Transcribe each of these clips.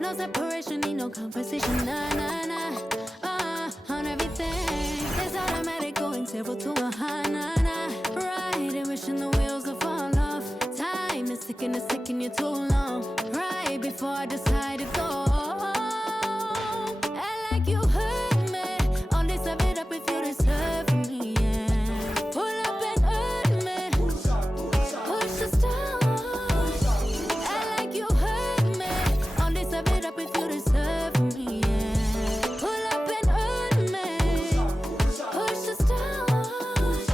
No separation, need no conversation. Nah, nah, nah. On everything. It's automatic going 0 to 100. Nah, nah. Riding, wishing the wheels will fall off. Time is ticking you too long. Right before I decide to go. Act like you heard me. Only serve it up if you deserve me, yeah. Pull up and hurt me. Push the stars. Act like you heard me. Only serve it up if you deserve me, yeah. Pull up and hurt me. Push the stars.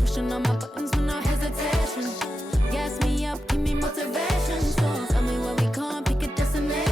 Pushing on my buttons with no hesitation. Gas me up, give me motivation. So tell me where we going, pick a destination.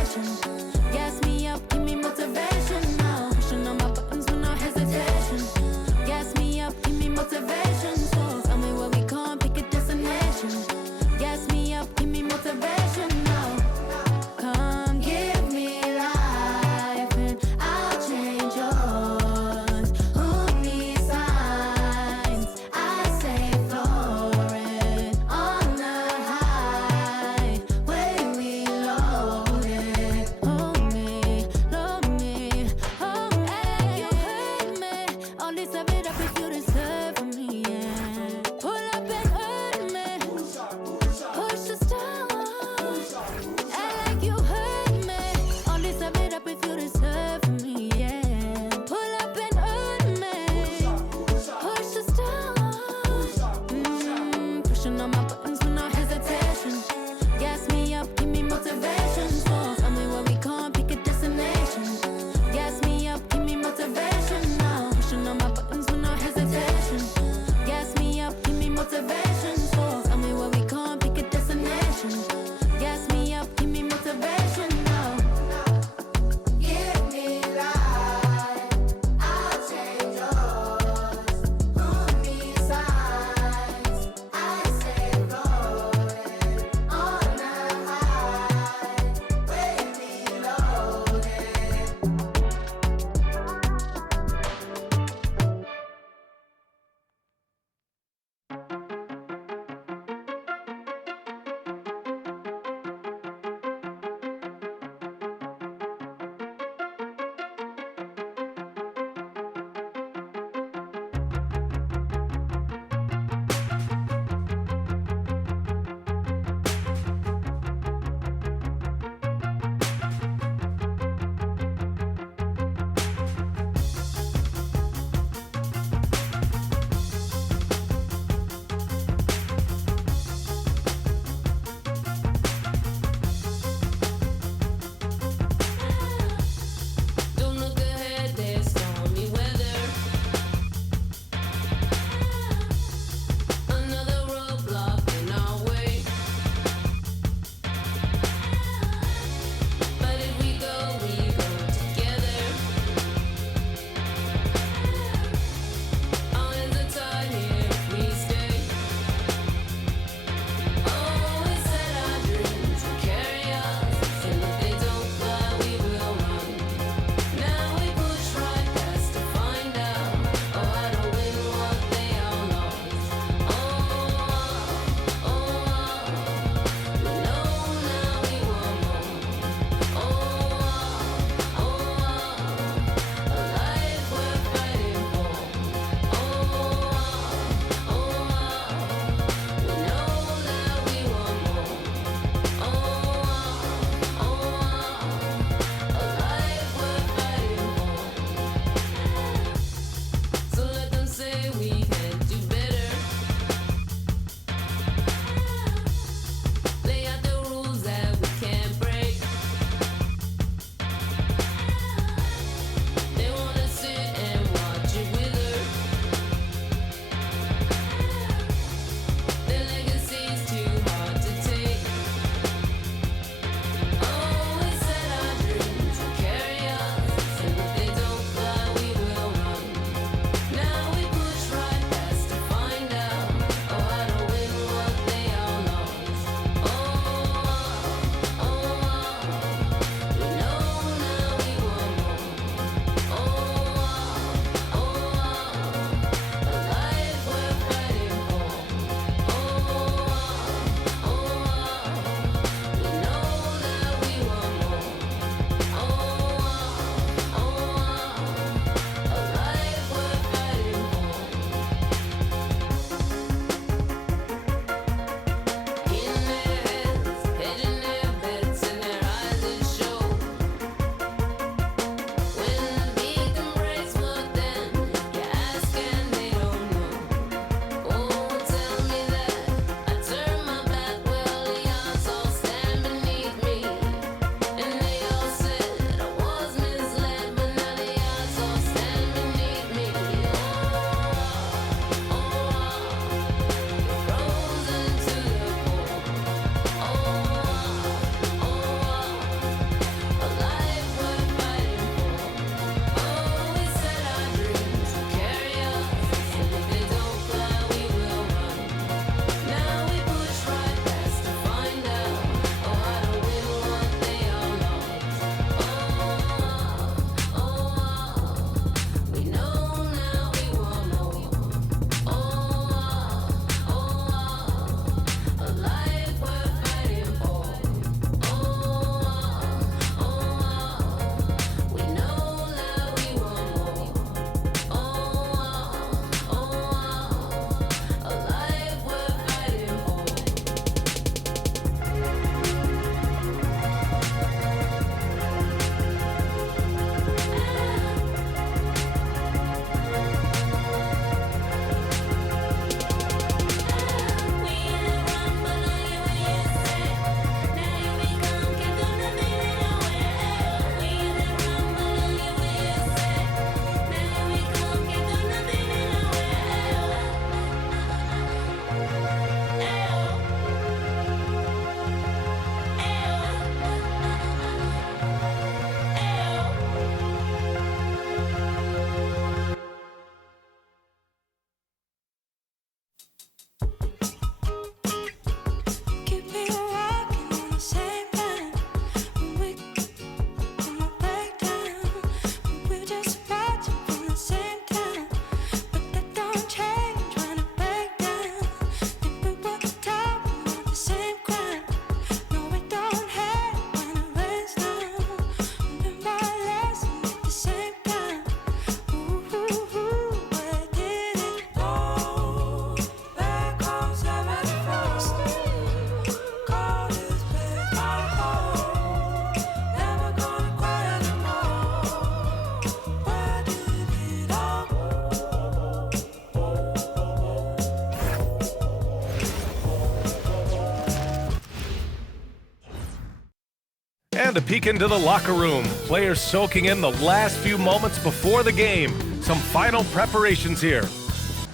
And a peek into the locker room. Players soaking in the last few moments before the game. Some final preparations here.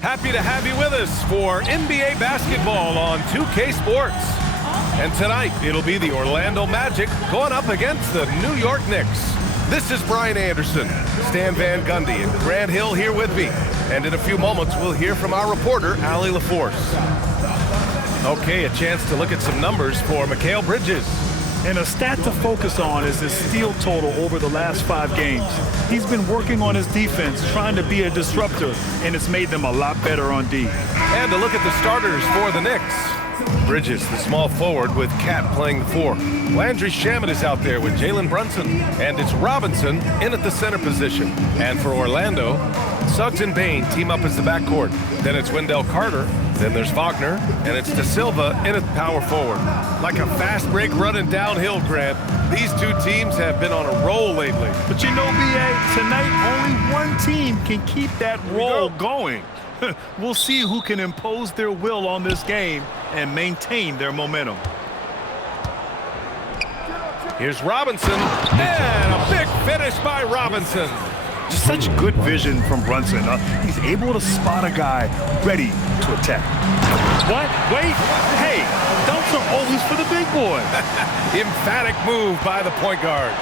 Happy to have you with us for NBA basketball on 2K Sports. And tonight, it'll be the Orlando Magic going up against the New York Knicks. This is Brian Anderson, Stan Van Gundy, and Grant Hill here with me. And in a few moments, we'll hear from our reporter, Allie LaForce. Okay, a chance to look at some numbers for Mikal Bridges. And a stat to focus on is his steal total over the last 5 games. He's been working on his defense, trying to be a disruptor, and it's made them a lot better on D. And a look at the starters for the Knicks. Bridges, the small forward, with Cat playing the 4. Landry Shamet is out there with Jalen Brunson. And it's Robinson in at the center position. And for Orlando, Suggs and Bane team up as the backcourt. Then it's Wendell Carter. Then there's Wagner. And it's De Silva in at power forward. Like a fast break running downhill, Grant. These two teams have been on a roll lately. But you know, B.A., tonight only one team can keep that roll going. We'll see who can impose their will on this game and maintain their momentum. Here's Robinson, and a big finish by Robinson. Just such good vision from Brunson. He's able to spot a guy ready to attack. What? Wait. Hey, dunks are always for the big boy. Emphatic move by the point guard.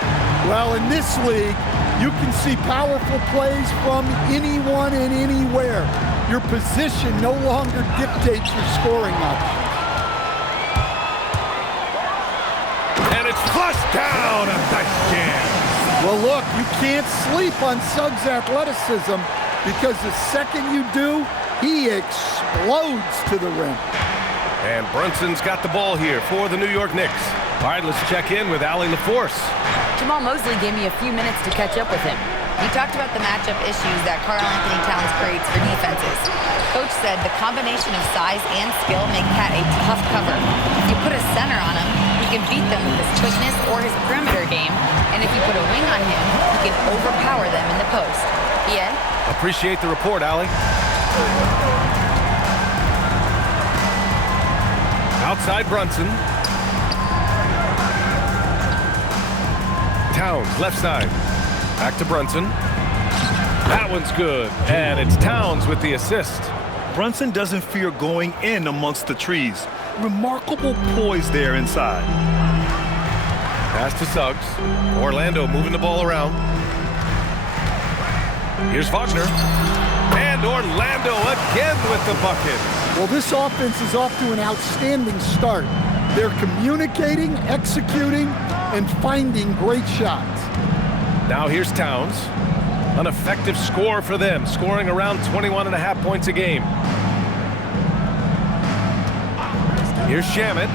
Well, in this league, you can see powerful plays from anyone and anywhere. Your position no longer dictates your scoring options. And it's flushed down. A nice jam. Well, look, you can't sleep on Suggs' athleticism because the second you do, he explodes to the rim. And Brunson's got the ball here for the New York Knicks. All right, let's check in with Allie LaForce. Jamal Mosley gave me a few minutes to catch up with him. He talked about the matchup issues that Karl-Anthony Towns creates for defenses. Coach said the combination of size and skill make Cat a tough cover. If you put a center on him, he can beat them with his quickness or his perimeter game. And if you put a wing on him, he can overpower them in the post. Yeah? Appreciate the report, Allie. Outside Brunson. Towns, left side. Back to Brunson. That one's good. And it's Towns with the assist. Brunson doesn't fear going in amongst the trees. Remarkable poise there inside. Pass to Suggs. Orlando moving the ball around. Here's Wagner. And Orlando again with the bucket. Well, this offense is off to an outstanding start. They're communicating, executing, and finding great shots. Now here's Towns. An effective score for them, scoring around 21.5 points a game. Here's Shamet.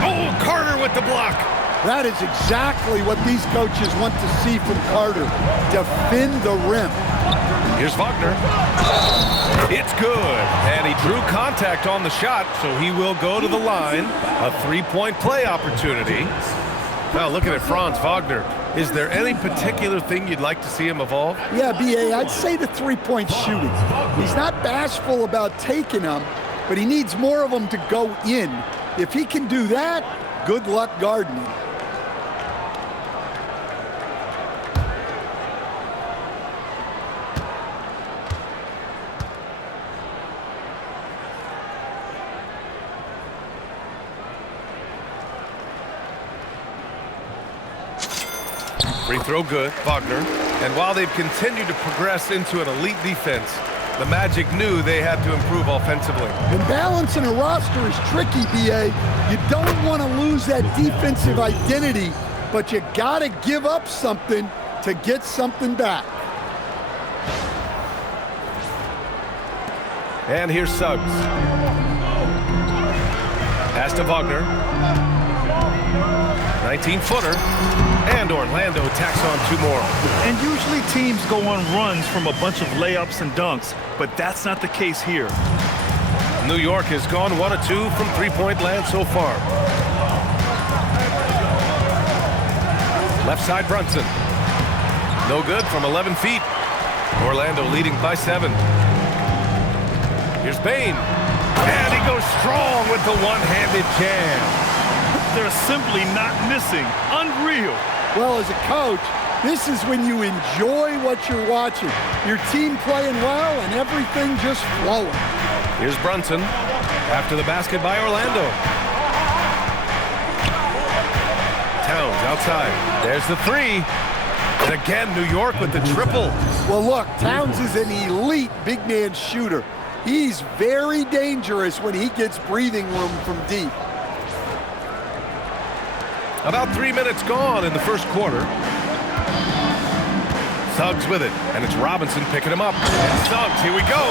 Oh, Carter with the block. That is exactly what these coaches want to see from Carter. Defend the rim. Here's Wagner. It's good. And he drew contact on the shot, so he will go to the line. A three-point play opportunity. Now looking at Franz Wagner, is there any particular thing you'd like to see him evolve? Yeah, B.A., I'd say the three-point shooting. He's not bashful about taking them, but he needs more of them to go in. If he can do that, good luck guarding him. Free throw good, Wagner. And while they've continued to progress into an elite defense, the Magic knew they had to improve offensively. And balancing a roster is tricky, B.A. You don't want to lose that defensive identity, but you got to give up something to get something back. And here's Suggs. Pass to Wagner. 19-footer. And Orlando tacks on 2 more. And usually teams go on runs from a bunch of layups and dunks, but that's not the case here. New York has gone 1 of 2 from three-point land so far. Left side Brunson. No good from 11 feet. Orlando leading by 7. Here's Bane. And he goes strong with the one-handed jam. they're simply not missing. Unreal. Well, as a coach, this is when you enjoy what you're watching. Your team playing well and everything just flowing. Here's Brunson after the basket by Orlando. Towns outside. There's the three. And again, New York with the triple. Well, look, Towns is an elite big man shooter. He's very dangerous when he gets breathing room from deep. About 3 minutes gone in the first quarter. Suggs with it, and it's Robinson picking him up. And Suggs, here we go.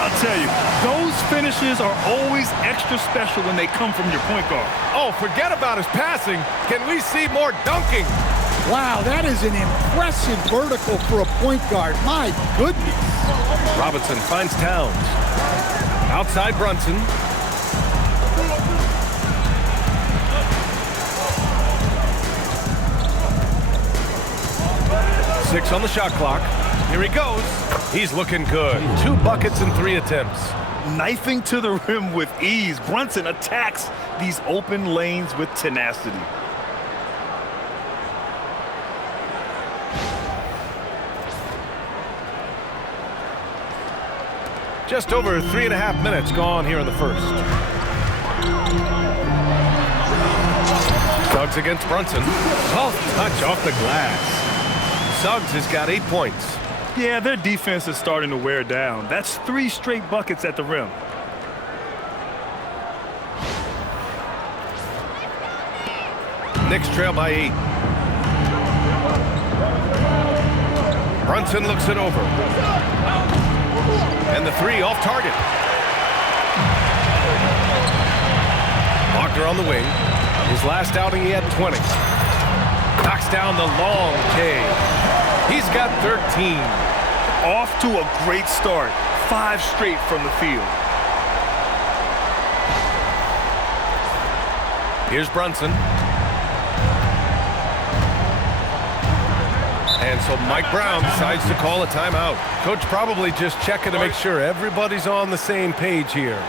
I'll tell you, those finishes are always extra special when they come from your point guard. Oh, forget about his passing. Can we see more dunking? Wow, that is an impressive vertical for a point guard. My goodness. Robinson finds Towns. Outside Brunson. Six on the shot clock. Here he goes. He's looking good. 2 buckets in 3 attempts. Knifing to the rim with ease. Brunson attacks these open lanes with tenacity. Just over 3.5 minutes gone here in the first. Suggs against Brunson. Soft touch off the glass. Suggs has got 8 points. Yeah, their defense is starting to wear down. That's 3 straight buckets at the rim. Knicks trail by 8. Brunson looks it over. And the 3 off target. Wagner on the wing. His last outing he had 20. Knocks down the long K. He's got 13. Off to a great start. 5 straight from the field. Here's Brunson. And so Mike Brown decides to call a timeout. Coach probably just checking to make sure everybody's on the same page here.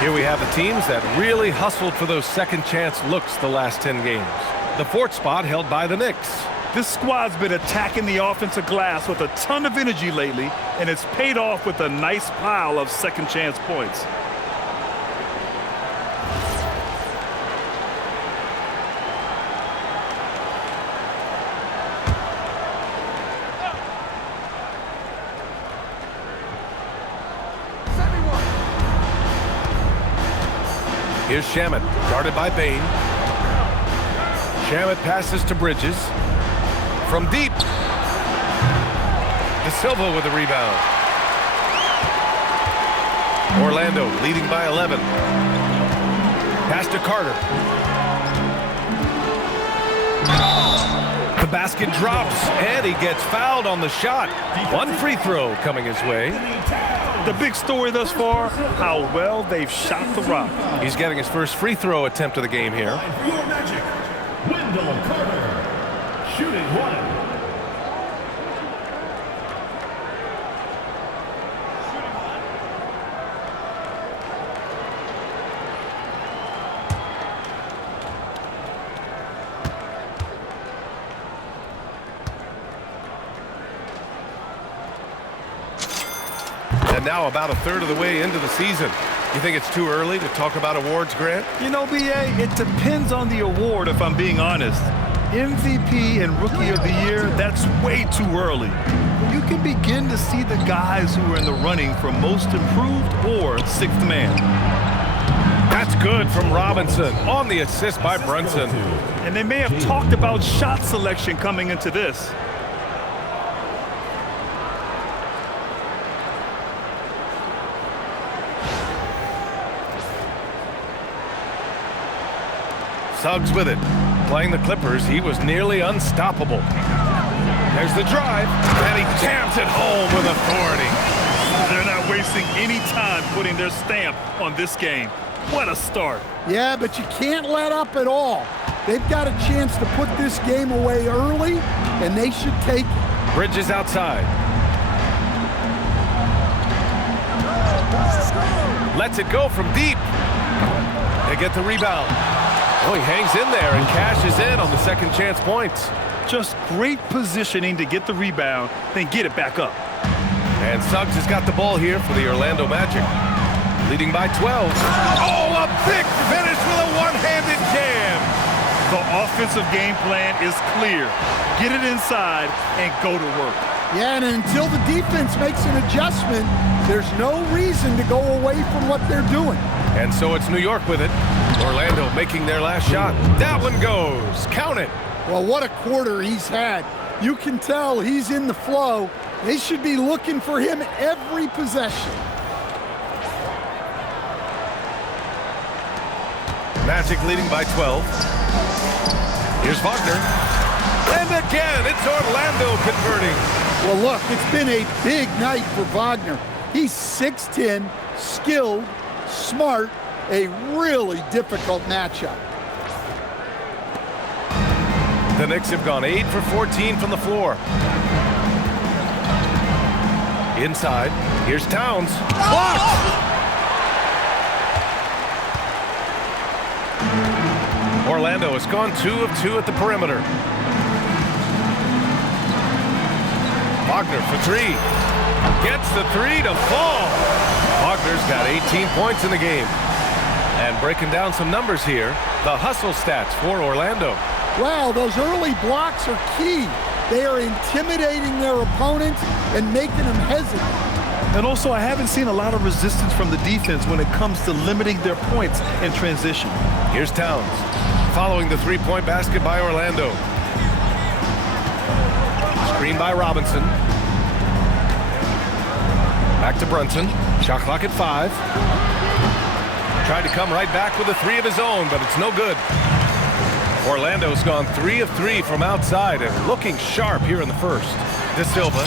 Here we have the teams that really hustled for those second chance looks the last 10 games. The 4th spot held by the Knicks. This squad's been attacking the offensive glass with a ton of energy lately, and it's paid off with a nice pile of second chance points. Here's Shamet, guarded by Bane. Shamet passes to Bridges. From deep. De Silva with the rebound. Orlando leading by 11. Pass to Carter. basket drops, and he gets fouled on the shot. One free throw coming his way. The big story thus far, how well they've shot the rock. He's getting his first free throw attempt of the game here. Shooting one. And now about a third of the way into the season. You think it's too early to talk about awards, Grant? You know, B.A., it depends on the award, if I'm being honest. MVP and Rookie of the Year, that's way too early. You can begin to see the guys who are in the running for Most Improved or Sixth Man. That's good from Robinson on the assist by Brunson. And they may have talked about shot selection coming into this. Suggs with it. Playing the Clippers, he was nearly unstoppable. There's the drive, and he jams it home with authority. They're not wasting any time putting their stamp on this game. What a start. Yeah, but you can't let up at all. They've got a chance to put this game away early, and they should take it. Bridges outside. Lets it go from deep. They get the rebound. Oh, he hangs in there and cashes in on the second chance points. Just great positioning to get the rebound, then get it back up. And Suggs has got the ball here for the Orlando Magic. Leading by 12. Oh, a big finish with a one-handed jam. The offensive game plan is clear. Get it inside and go to work. Yeah, and until the defense makes an adjustment, there's no reason to go away from what they're doing. And so it's New York with it. Orlando making their last shot. That one goes. Count it. Well, what a quarter he's had. You can tell he's in the flow. They should be looking for him every possession. Magic leading by 12. Here's Wagner. And again, it's Orlando converting. Well, look, it's been a big night for Wagner. He's 6'10", skilled, smart, a really difficult matchup. The Knicks have gone 8 for 14 from the floor. Inside, here's Towns. Blocked! Orlando has gone 2 of 2 at the perimeter. Wagner for 3. Gets the 3 to fall. Wagner's got 18 points in the game. And breaking down some numbers here, the hustle stats for Orlando. Wow, those early blocks are key. They are intimidating their opponents and making them hesitant. And also, I haven't seen a lot of resistance from the defense when it comes to limiting their points in transition. Here's Towns, following the three-point basket by Orlando. Screen by Robinson. Back to Brunson. Shot clock at 5. Tried to come right back with a 3 of his own, but it's no good. Orlando's gone 3 of 3 from outside and looking sharp here in the first. De Silva,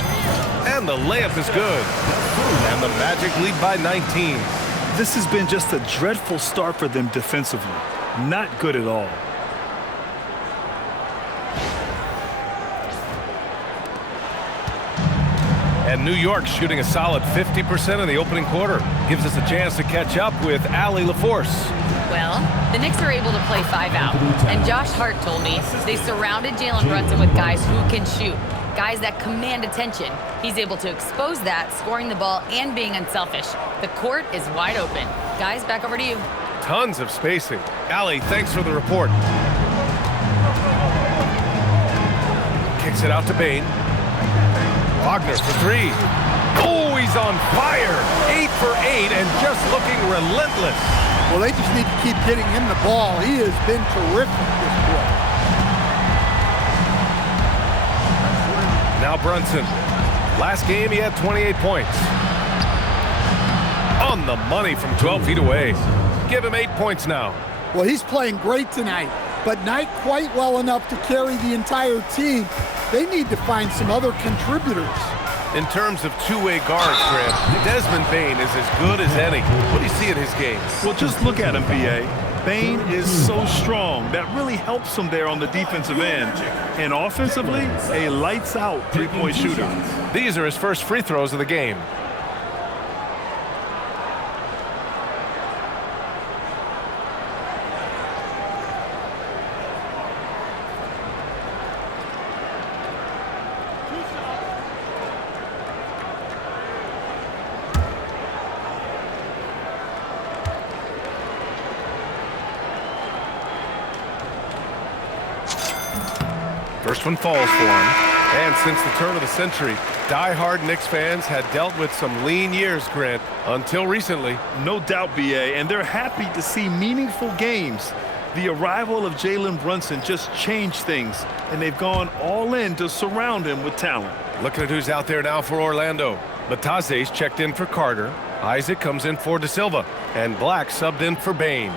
and the layup is good. And the Magic lead by 19. This has been just a dreadful start for them defensively. Not good at all. And New York shooting a solid 50% in the opening quarter. Gives us a chance to catch up with Allie LaForce. Well, the Knicks are able to play 5 out. And Josh Hart told me they surrounded Jalen Brunson with guys who can shoot. Guys that command attention. He's able to expose that, scoring the ball and being unselfish. The court is wide open. Guys, back over to you. Tons of spacing. Allie, thanks for the report. Kicks it out to Bane. Wagner for 3. Oh, he's on fire. 8 for 8 and just looking relentless. Well, they just need to keep getting him the ball. He has been terrific this quarter. Now Brunson. Last game, he had 28 points. On the money from 12 feet away. Give him 8 points now. Well, he's playing great tonight. but not quite well enough to carry the entire team. They need to find some other contributors. In terms of two-way guards, Grant, Desmond Bane is as good as any. What do you see in his game? Well, just look at him, B.A. Bane is so strong. That really helps him there on the defensive end. And offensively, a lights-out three-point shooter. These are his first free throws of the game. First one falls for him. And since the turn of the century, die-hard Knicks fans had dealt with some lean years, Grant, until recently. No doubt, B.A., and they're happy to see meaningful games. The arrival of Jalen Brunson just changed things, and they've gone all in to surround him with talent. Looking at who's out there now for Orlando. Bataze's checked in for Carter. Isaac comes in for De Silva. And Black subbed in for Bane.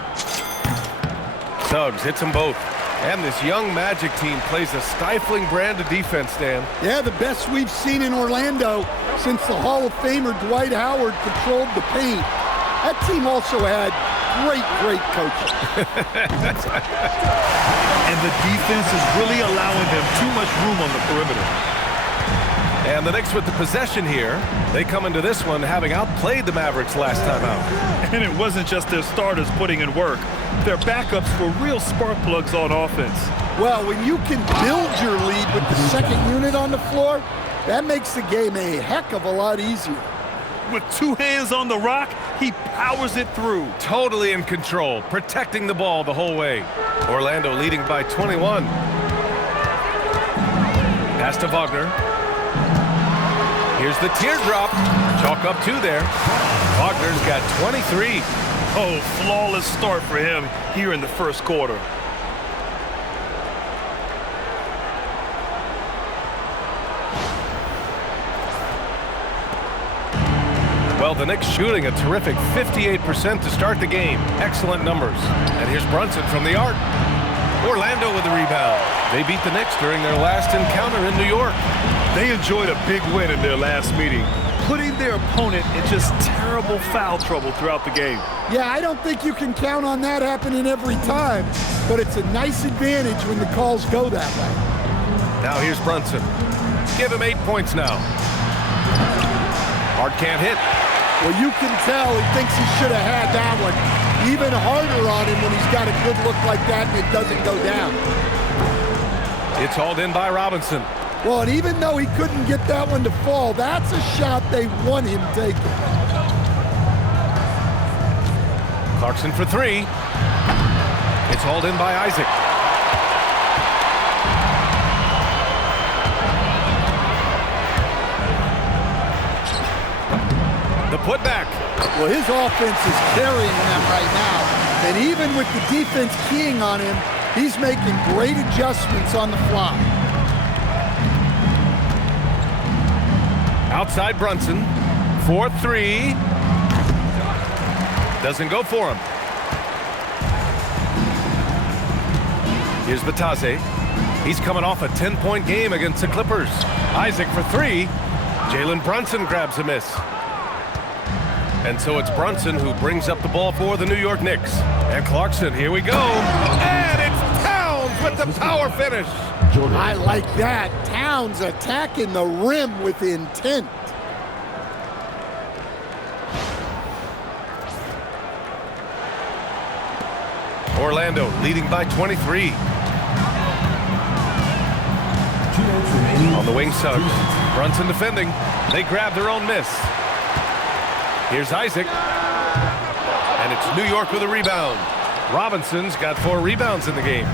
Suggs hits them both. And this young Magic team plays a stifling brand of defense, Dan. Yeah, the best we've seen in Orlando since the Hall of Famer Dwight Howard patrolled the paint. That team also had great coaching. And the defense is really allowing them too much room on the perimeter. And the Knicks with the possession here. They come into this one having outplayed the Mavericks last time out. And it wasn't just their starters putting in work. Their backups were real spark plugs on offense. Well, when you can build your lead with the second unit on the floor, that makes the game a heck of a lot easier. With two hands on the rock, he powers it through. Totally in control, protecting the ball the whole way. Orlando leading by 21. Pass to Wagner. Here's the teardrop. Chalk up two there. Wagner's got 23. Oh, flawless start for him here in the first quarter. Well, the Knicks shooting a terrific 58% to start the game. Excellent numbers. And here's Brunson from the arc. Orlando with the rebound. They beat the Knicks during their last encounter in New York. They enjoyed a big win in their last meeting, putting their opponent in just terrible foul trouble throughout the game. Yeah, I don't think you can count on that happening every time, but it's a nice advantage when the calls go that way. Now here's Brunson. Give him 8 points now. Hart can't hit. Well, you can tell he thinks he should have had that one. Even harder on him when he's got a good look like that and it doesn't go down. It's hauled in by Robinson. Well, and even though he couldn't get that one to fall, that's a shot they want him taking. Clarkson for three. It's hauled in by Isaac. The putback. Well, his offense is carrying them right now. And even with the defense keying on him, he's making great adjustments on the fly. Outside Brunson. 4-3. Doesn't go for him. Here's Bataze. He's coming off a 10-point game against the Clippers. Isaac for three. Jalen Brunson grabs a miss. And so it's Brunson who brings up the ball for the New York Knicks. And Clarkson, here we go. And it's Towns with the power finish. I like that. Towns attacking the rim with intent. Orlando leading by 23. On the wing, Suggs. Brunson defending. They grab their own miss. Here's Isaac. And it's New York with a rebound. Robinson's got 4 rebounds in the game.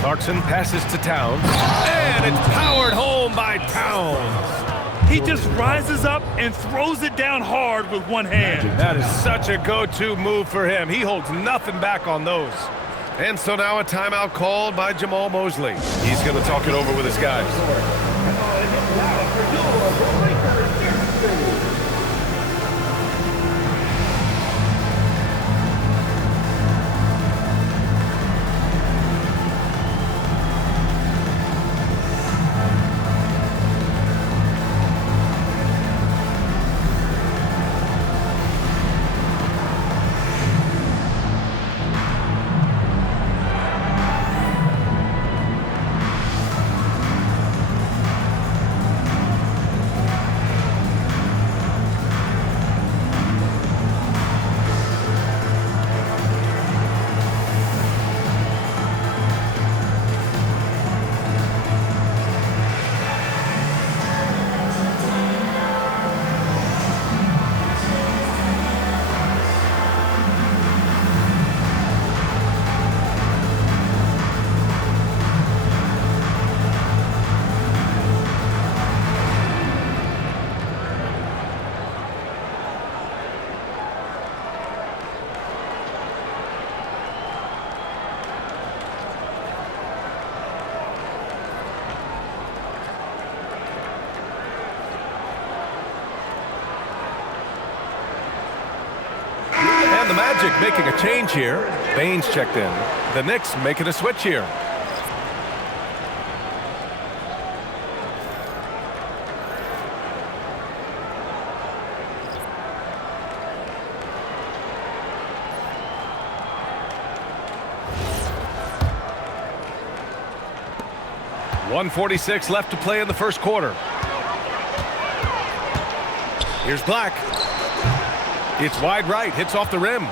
Clarkson passes to Towns. And it's powered home by Towns. He just rises up and throws it down hard with one hand. That is such a go-to move for him. He holds nothing back on those. And so now a timeout called by Jamal Mosley. He's going to talk it over with his guys. And the Magic making a change here. Bane's checked in. The Knicks making a switch here. .146 left to play in the first quarter. Here's Black. It's wide right, hits off the rim.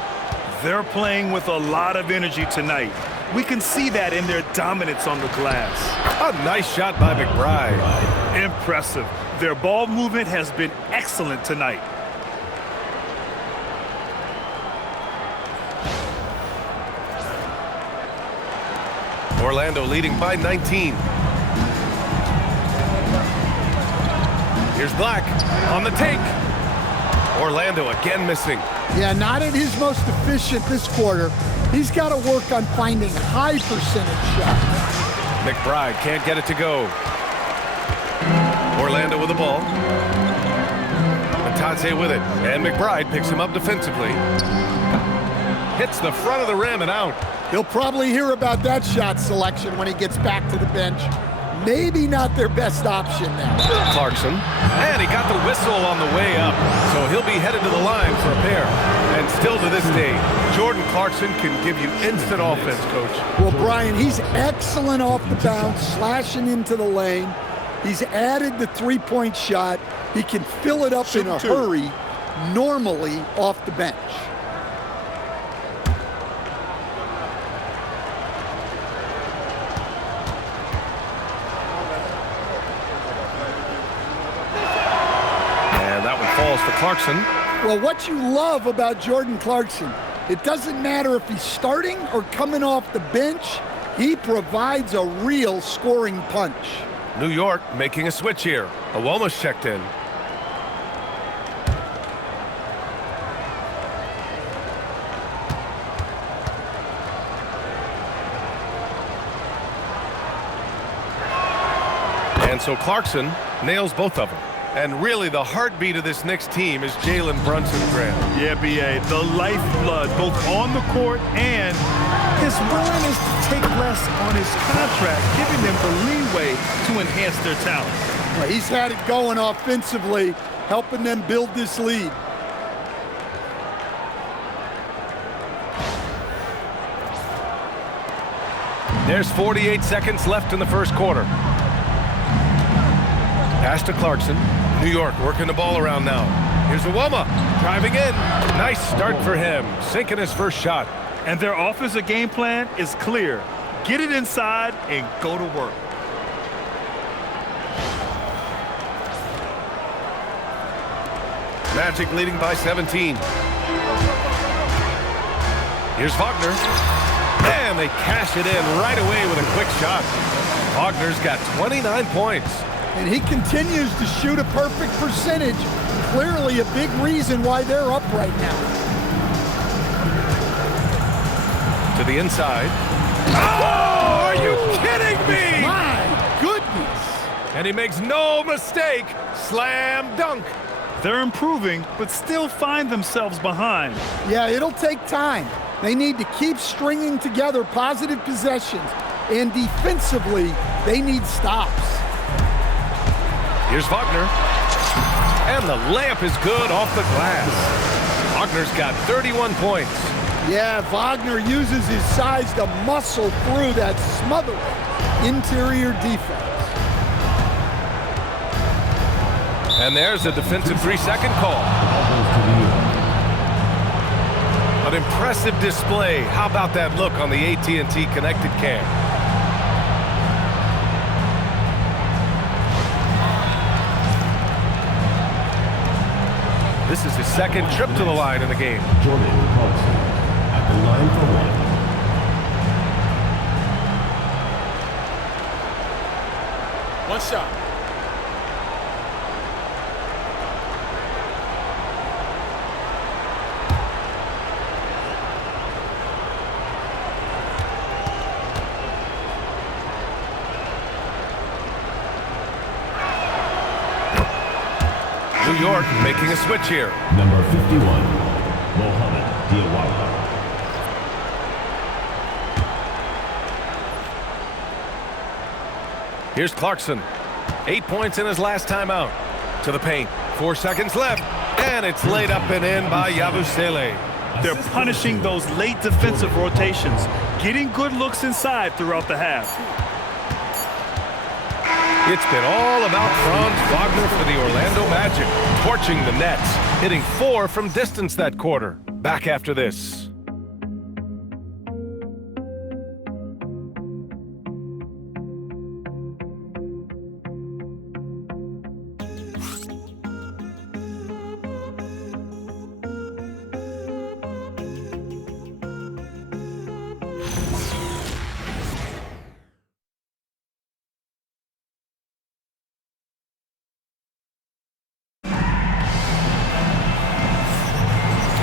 They're playing with a lot of energy tonight. We can see that in their dominance on the glass. A nice shot by McBride. Impressive. Their ball movement has been excellent tonight. Orlando leading by 19. Here's Black on the take. Orlando again missing. Yeah, not at his most efficient this quarter. He's got to work on finding high percentage shots. McBride can't get it to go. Orlando with the ball. Matadze with it. And McBride picks him up defensively. Hits the front of the rim and out. He'll probably hear about that shot selection when he gets back to the bench. Maybe not their best option now. Clarkson. And he got the whistle on the way up. So he'll be headed to the line for a pair. And still to this day, Jordan Clarkson can give you instant offense, Coach. Well, Brian, he's excellent off the bounce, slashing into the lane. He's added the three-point shot. He can fill it up in a hurry, normally off the bench. Falls for Clarkson. Well, what you love about Jordan Clarkson, it doesn't matter if he's starting or coming off the bench, he provides a real scoring punch. New York making a switch here. Awoma's checked in. And so Clarkson nails both of them. And really, the heartbeat of this Knicks team is Jalen Brunson, Graham. Yeah, B.A., the lifeblood, both on the court and his willingness to take less on his contract, giving them the leeway to enhance their talent. Well, he's had it going offensively, helping them build this lead. There's 48 seconds left in the first quarter. Pass to Clarkson. New York working the ball around now. Here's Awoma driving in. Nice start for him, sinking his first shot. And their offensive game plan is clear. Get it inside and go to work. Magic leading by 17. Here's Wagner. And they cash it in right away with a quick shot. Wagner's got 29 points. And he continues to shoot a perfect percentage. Clearly a big reason why they're up right now. To the inside. Oh, are you kidding me? My goodness. And he makes no mistake. Slam dunk. They're improving, but still find themselves behind. Yeah, it'll take time. They need to keep stringing together positive possessions. And defensively, they need stops. Here's Wagner. And the layup is good off the glass. Wagner's got 31 points. Yeah, Wagner uses his size to muscle through that smothering interior defense. And there's a defensive 3-second call. An impressive display. How about that look on the AT&T connected cam? This is his second trip to the line in the game. Jordan Clarkson at the line for one. One shot. New York making a switch here. Number 51, Mohamed Deal White. Here's Clarkson. 8 points in his last time out. To the paint. 4 seconds left. And it's laid up and in by Yabusele. They're punishing those late defensive rotations, getting good looks inside throughout the half. It's been all about Franz Wagner for the Orlando Magic, torching the Nets, hitting 4 from distance that quarter. Back after this.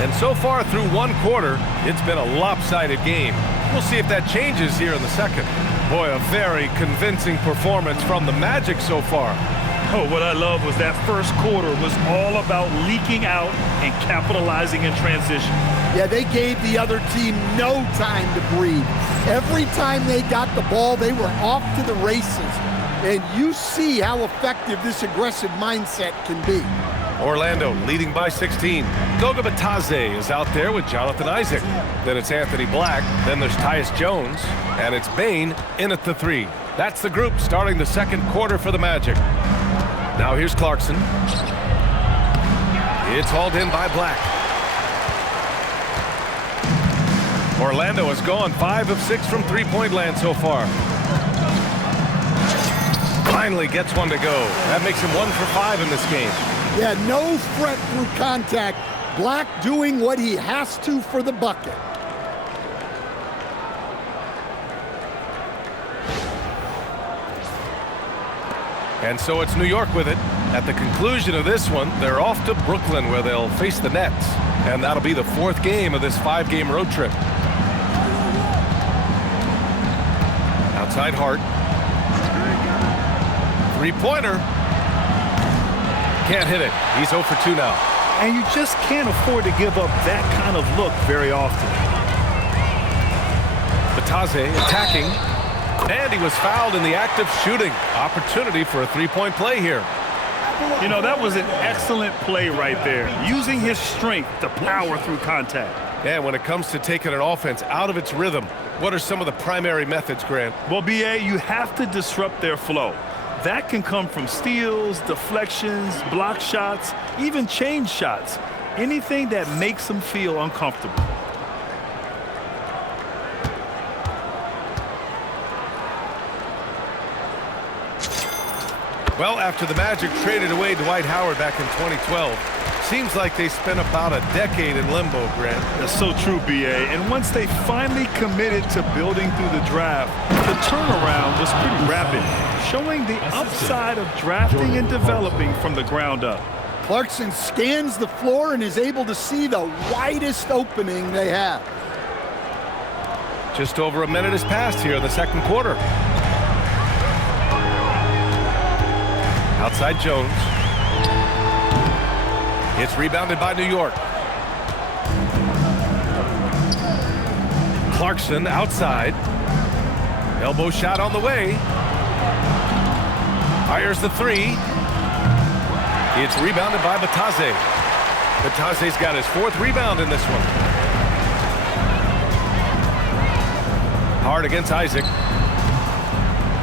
And so far through one quarter, it's been a lopsided game. We'll see if that changes here in the second. Boy, a very convincing performance from the Magic so far. Oh, what I love was that first quarter was all about leaking out and capitalizing in transition. Yeah, they gave the other team no time to breathe. Every time they got the ball, they were off to the races. And you see how effective this aggressive mindset can be. Orlando leading by 16. Goga Bitadze is out there with Jonathan Isaac. Then it's Anthony Black. Then there's Tyus Jones. And it's Bane in at the 3. That's the group starting the second quarter for the Magic. Now here's Clarkson. It's hauled in by Black. Orlando has gone 5 of 6 from three-point land so far. Finally gets one to go. That makes him 1 for 5 in this game. Yeah, no threat through contact. Black doing what he has to for the bucket. And so it's New York with it. At the conclusion of this one, they're off to Brooklyn where they'll face the Nets. And that'll be the 4th game of this 5-game road trip. Outside Hart. Three-pointer. Can't hit it. He's 0 for 2 now. And you just can't afford to give up that kind of look very often. Bitadze attacking. And he was fouled in the act of shooting. Opportunity for a three-point play here. You know, that was an excellent play right there. Using his strength to power through contact. And when it comes to taking an offense out of its rhythm, what are some of the primary methods, Grant? Well, B.A., you have to disrupt their flow. That can come from steals, deflections, block shots, even change shots. Anything that makes them feel uncomfortable. Well, after the Magic traded away Dwight Howard back in 2012, seems like they spent about a decade in limbo, Grant. That's so true, B.A. And once they finally committed to building through the draft, the turnaround was pretty rapid, showing the upside of drafting and developing from the ground up. Clarkson scans the floor and is able to see the widest opening they have. Just over a minute has passed here in the second quarter. Outside Jones. It's rebounded by New York. Clarkson outside. Elbow shot on the way. Fires the 3. It's rebounded by Bitadze. Bitadze's got his 4th rebound in this one. Hard against Isaac.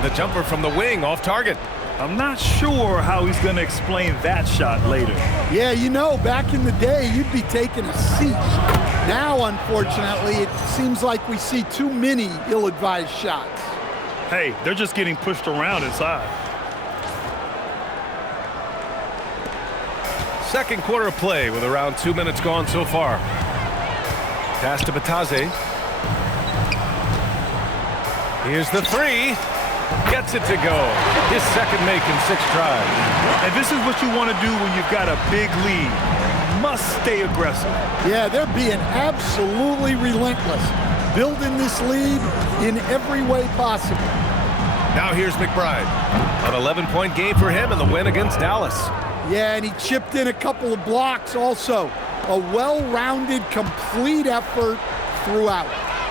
The jumper from the wing off target. I'm not sure how he's going to explain that shot later. Yeah, you know, back in the day, you'd be taking a seat. Now, unfortunately, it seems like we see too many ill-advised shots. Hey, they're just getting pushed around inside. Second quarter of play with around 2 minutes gone so far. Pass to Bitadze. Here's the 3. Gets it to go. His second make in 6 tries. And this is what you want to do when you've got a big lead. Must stay aggressive. Yeah, they're being absolutely relentless. Building this lead in every way possible. Now here's McBride. An 11-point game for him in the win against Dallas. Yeah, and he chipped in a couple of blocks also. A well-rounded, complete effort throughout.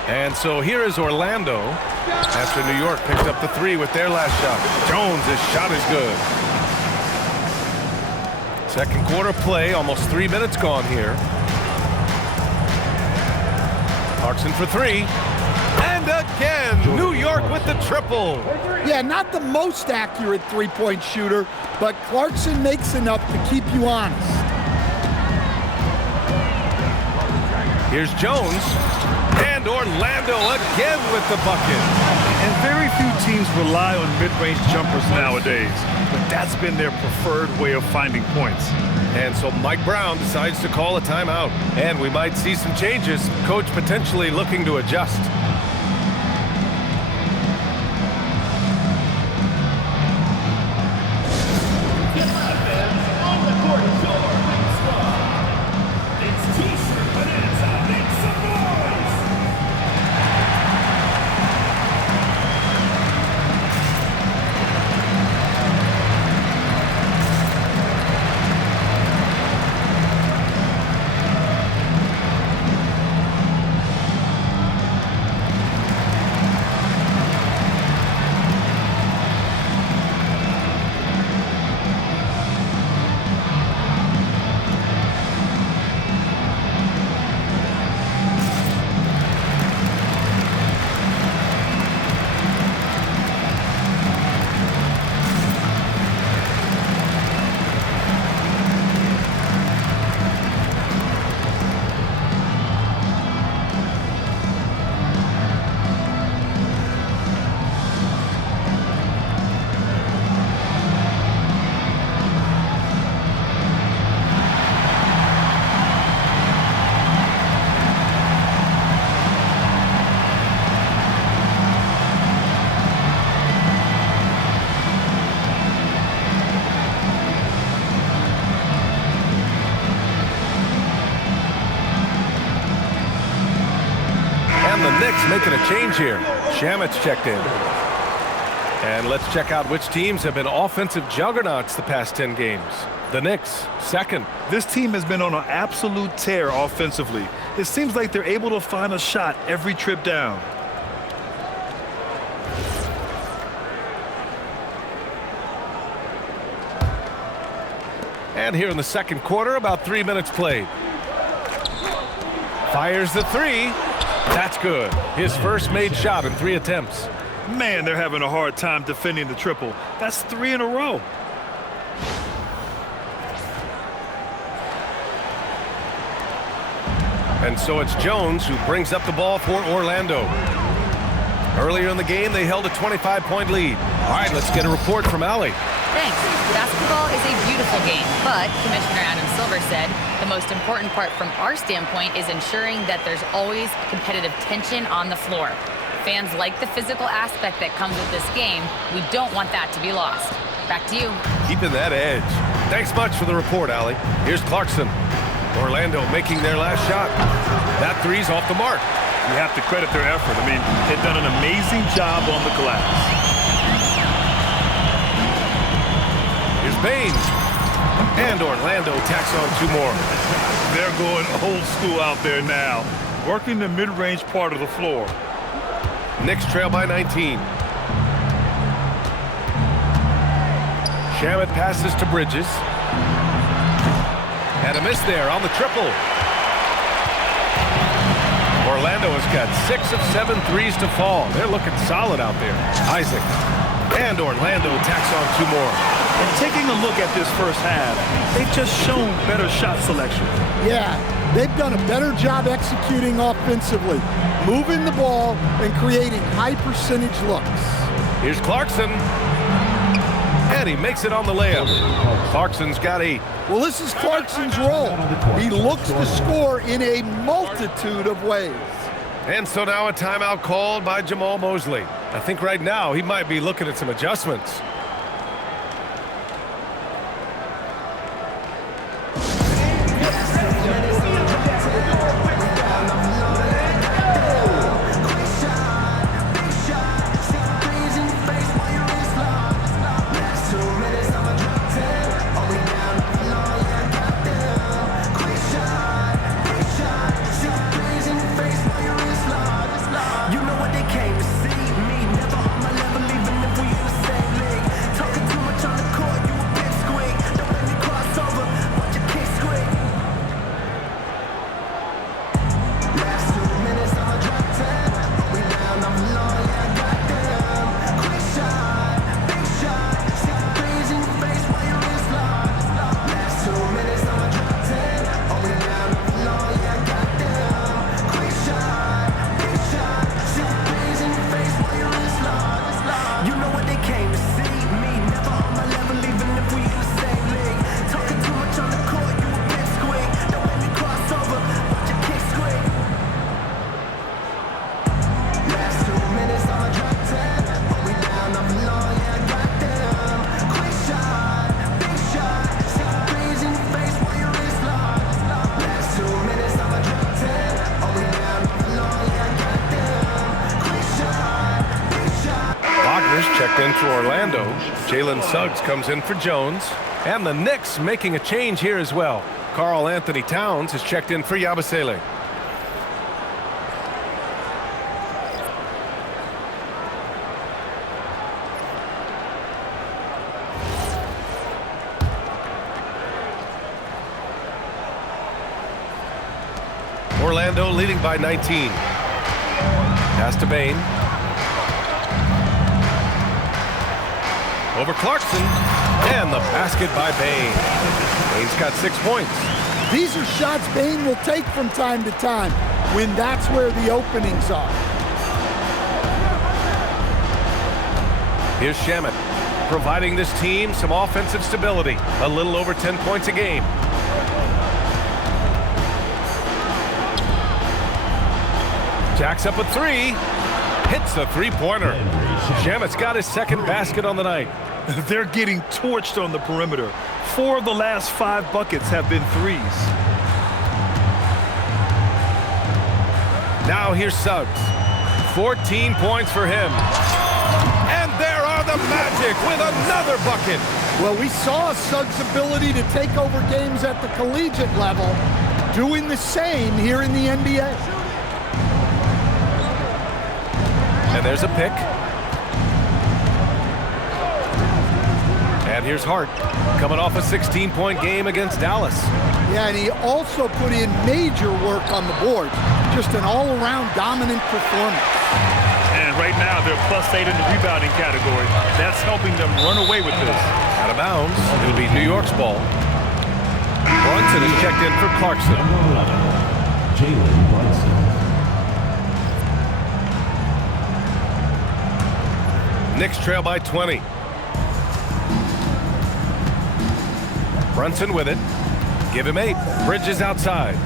And so here is Orlando after New York picked up the 3 with their last shot. Jones, his shot is good. Second quarter play, almost 3 minutes gone here. Clarkson for 3. And again, New York with the triple. Yeah, not the most accurate three-point shooter, but Clarkson makes enough to keep you honest. Here's Jones. And Orlando again with the bucket. And very few teams rely on mid-range jumpers nowadays, but that's been their preferred way of finding points. And so Mike Brown decides to call a timeout. And we might see some changes. Coach potentially looking to adjust. The Knicks making a change here. Shamet's checked in. And let's check out which teams have been offensive juggernauts the past 10 games. The Knicks, second. This team has been on an absolute tear offensively. It seems like they're able to find a shot every trip down. And here in the second quarter, about 3 minutes played. Fires the 3. That's good. His first made shot in 3 attempts. Man, they're having a hard time defending the triple. That's 3 in a row. And so it's Jones who brings up the ball for Orlando. Earlier in the game, they held a 25-point lead. All right, let's get a report from Allie. Thanks. Basketball is a beautiful game, but Commissioner Adam Silver said the most important part from our standpoint is ensuring that there's always competitive tension on the floor. Fans like the physical aspect that comes with this game. We don't want that to be lost. Back to you. Keeping that edge. Thanks much for the report, Allie. Here's Clarkson. Orlando making their last shot. That 3's off the mark. You have to credit their effort. I mean, they've done an amazing job on the glass. Here's Bane. And Orlando tacks on 2 more. They're going old school out there now, working the mid-range part of the floor. Knicks trail by 19. Shamet passes to Bridges. And a miss there on the triple. Orlando has got 6 of 7 threes to fall. They're looking solid out there. Isaac. And Orlando tacks on 2 more. And taking a look at this first half, they've just shown better shot selection. Yeah, they've done a better job executing offensively, moving the ball and creating high-percentage looks. Here's Clarkson. And he makes it on the layup. Clarkson's got 8. Well, this is Clarkson's role. He looks to score in a multitude of ways. And so now a timeout called by Jamal Mosley. I think right now he might be looking at some adjustments. for Orlando. Jalen Suggs comes in for Jones. And the Knicks making a change here as well. Karl Anthony Towns is checked in for Yabusele. Orlando leading by 19. Pass to Bane. Over Clarkson. And the basket by Bane. Bane's got 6 points. These are shots Bane will take from time to time when that's where the openings are. Here's Shamet, providing this team some offensive stability. A little over 10 points a game. Jacks up a three. Hits the three-pointer. Shamet's got his second basket on the night. They're getting torched on the perimeter. 4 of the last 5 buckets have been threes. Now here's Suggs. 14 points for him. And there are the Magic with another bucket. Well, we saw Suggs' ability to take over games at the collegiate level, doing the same here in the NBA. And there's a pick. And here's Hart, coming off a 16-point game against Dallas. Yeah, and he also put in major work on the board. Just an all-around dominant performance. And right now, they're +8 in the rebounding category. That's helping them run away with this. Out of bounds. It'll be New York's ball. Brunson is checked in for Clarkson. Jalen Brunson. Knicks trail by 20. Brunson with it. Give him 8. Bridges outside.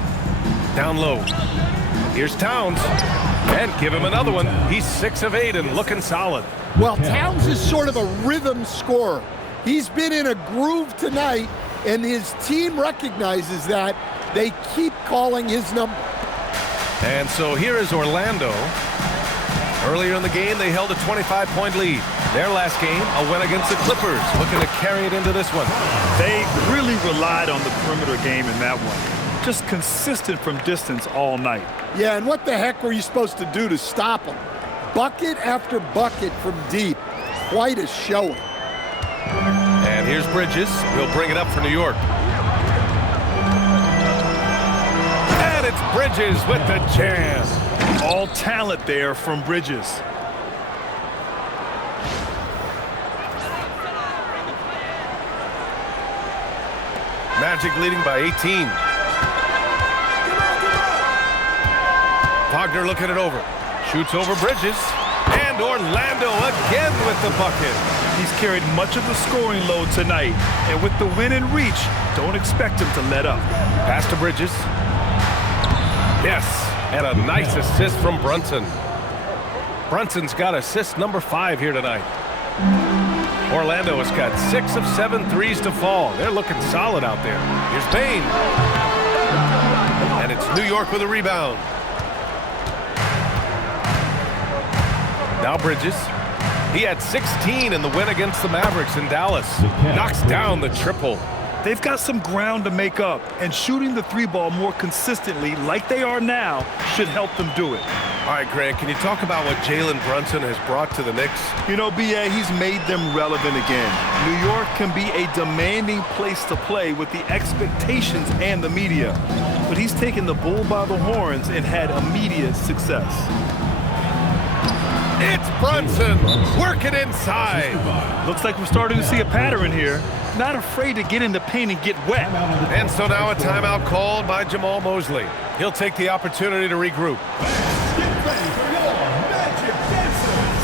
Down low. Here's Towns. And give him another one. He's 6 of 8 and looking solid. Well, Towns is sort of a rhythm scorer. He's been in a groove tonight, and his team recognizes that. They keep calling his number. And so here is Orlando. Earlier in the game, they held a 25-point lead. Their last game, a win against the Clippers, looking to carry it into this one. They really relied on the perimeter game in that one. Just consistent from distance all night. Yeah, and what the heck were you supposed to do to stop him? Bucket after bucket from deep. Quite a showing. And here's Bridges. He'll bring it up for New York. And it's Bridges with the jam. All talent there from Bridges. Magic leading by 18. Wagner looking it over. Shoots over Bridges. And Orlando again with the bucket. He's carried much of the scoring load tonight. And with the win in reach, don't expect him to let up. Pass to Bridges. Yes, and a nice assist from Brunson. Brunson's got assist number 5 here tonight. Orlando has got 6 of 7 threes to fall. They're looking solid out there. Here's Bane. And it's New York with a rebound. Now Bridges. He had 16 in the win against the Mavericks in Dallas. Knocks down the triple. They've got some ground to make up, and shooting the 3-ball more consistently like they are now should help them do it. All right, Grant, can you talk about what Jalen Brunson has brought to the Knicks? You know, B.A., he's made them relevant again. New York can be a demanding place to play with the expectations and the media. But he's taken the bull by the horns and had immediate success. It's Brunson working inside. Looks like we're starting to see a pattern here. Not afraid to get in the paint and get wet. And so now a timeout called by Jamal Mosley. He'll take the opportunity to regroup. Get ready for your Magic Dancers.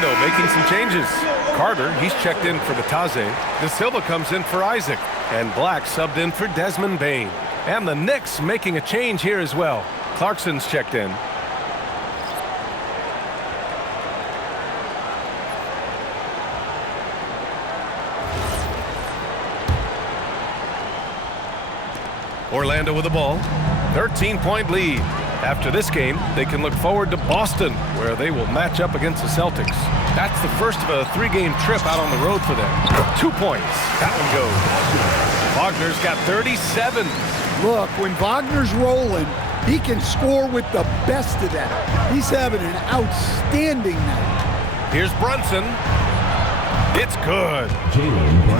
Orlando making some changes. Carter, he's checked in for Batase. De Silva comes in for Isaac. And Black subbed in for Desmond Bane. And the Knicks making a change here as well. Clarkson's checked in. Orlando with the ball. 13-point lead. After this game, they can look forward to Boston, where they will match up against the Celtics. That's the first of a 3-game trip out on the road for them. 2 points. That one goes. Wagner's got 37. Look, when Wagner's rolling, he can score with the best of them. He's having an outstanding night. Here's Brunson. It's good.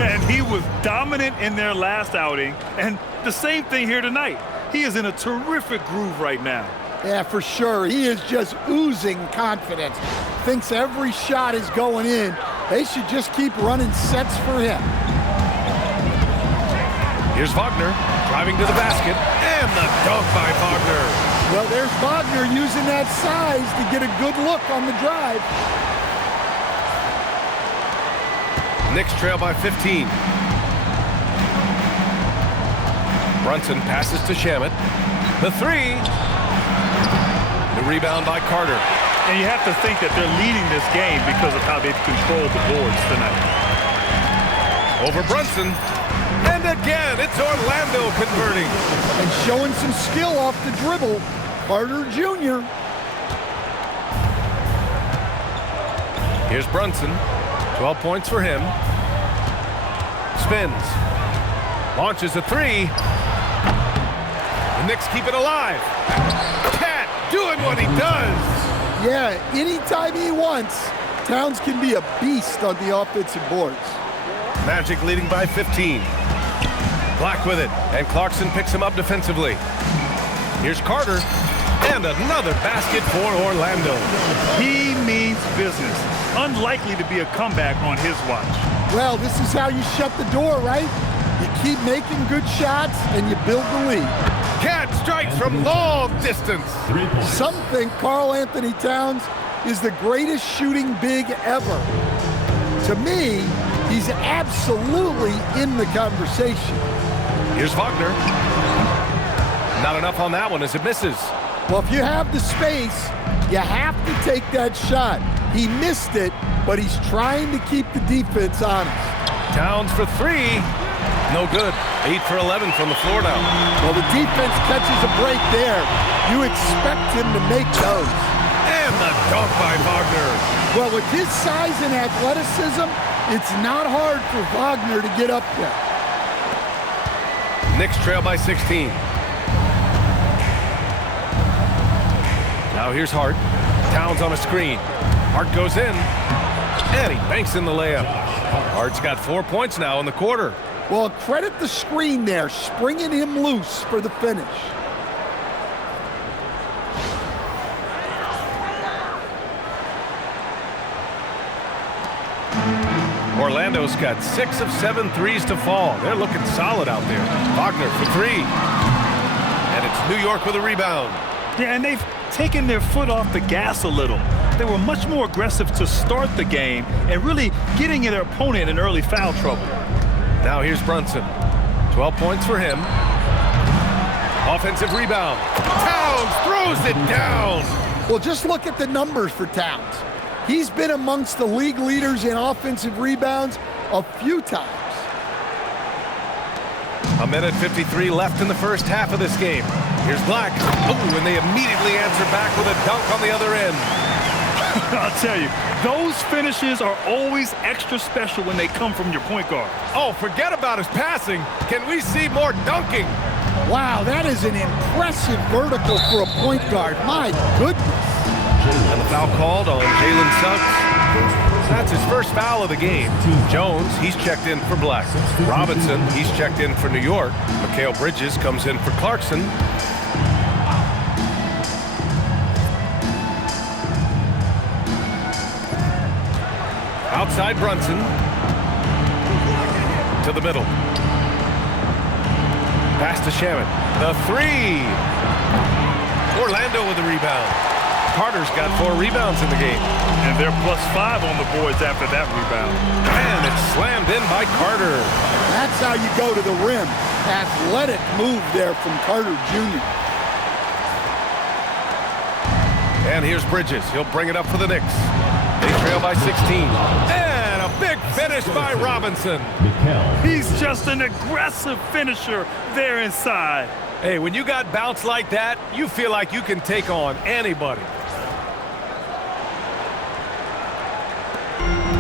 And he was dominant in their last outing, and the same thing here tonight. He is in a terrific groove right now. Yeah, for sure. He is just oozing confidence. Thinks every shot is going in. They should just keep running sets for him. Here's Wagner driving to the basket, and the dunk by Wagner. Well, there's Wagner using that size to get a good look on the drive. Knicks trail by 15. Brunson passes to Shamet. The three. The rebound by Carter. And you have to think that they're leading this game because of how they've controlled the boards tonight. Over Brunson. And again, it's Orlando converting. And showing some skill off the dribble, Carter Jr. Here's Brunson. 12 points for him. Spins. Launches a three. The Knicks keep it alive. Cat doing what he does. Yeah, anytime he wants, Towns can be a beast on the offensive boards. Magic leading by 15. Black with it, and Clarkson picks him up defensively. Here's Carter, and another basket for Orlando. He means business. Unlikely to be a comeback on his watch. Well, this is how you shut the door, right? You keep making good shots, and you build the lead. Cat strikes from long distance. Some think Karl Anthony Towns is the greatest shooting big ever. To me, he's absolutely in the conversation. Here's Wagner. Not enough on that one as it misses. Well, if you have the space, you have to take that shot. He missed it, but he's trying to keep the defense honest. Towns for three. No good. 8 for 11 from the floor now. Well, the defense catches a break there. You expect him to make those. And the dunk by Wagner. Well, with his size and athleticism, it's not hard for Wagner to get up there. Knicks trail by 16. Now here's Hart. Towns on a screen. Hart goes in, and he banks in the layup. Hart's got 4 points now in the quarter. Well, credit the screen there, springing him loose for the finish. Orlando's got 6 of 7 threes to fall. They're looking solid out there. Wagner for three. And it's New York with a rebound. Yeah, and they've taken their foot off the gas a little. They were much more aggressive to start the game and really getting their opponent in early foul trouble. Now here's Brunson. 12 points for him. Offensive rebound. Towns throws it down. Well, just look at the numbers for Towns. He's been amongst the league leaders in offensive rebounds a few times. A minute 53 left in the first half of this game. Here's Black. Oh, and they immediately answer back with a dunk on the other end. I'll tell you, those finishes are always extra special when they come from your point guard. Oh, forget about his passing. Can we see more dunking? Wow, that is an impressive vertical for a point guard. My goodness. And the foul called on Jalen Suggs. That's his first foul of the game. Jones, he's checked in for Black. Robinson, he's checked in for New York. Mikal Bridges comes in for Clarkson. Outside Brunson. To the middle. Pass to Shamet. The three. Orlando with the rebound. Carter's got 4 rebounds in the game. And they're +5 on the boards after that rebound. And it's slammed in by Carter. That's how you go to the rim. Athletic move there from Carter Jr. And here's Bridges. He'll bring it up for the Knicks. They trail by 16. And a big finish by Robinson. He's just an aggressive finisher there inside. Hey, when you got bounce like that, you feel like you can take on anybody.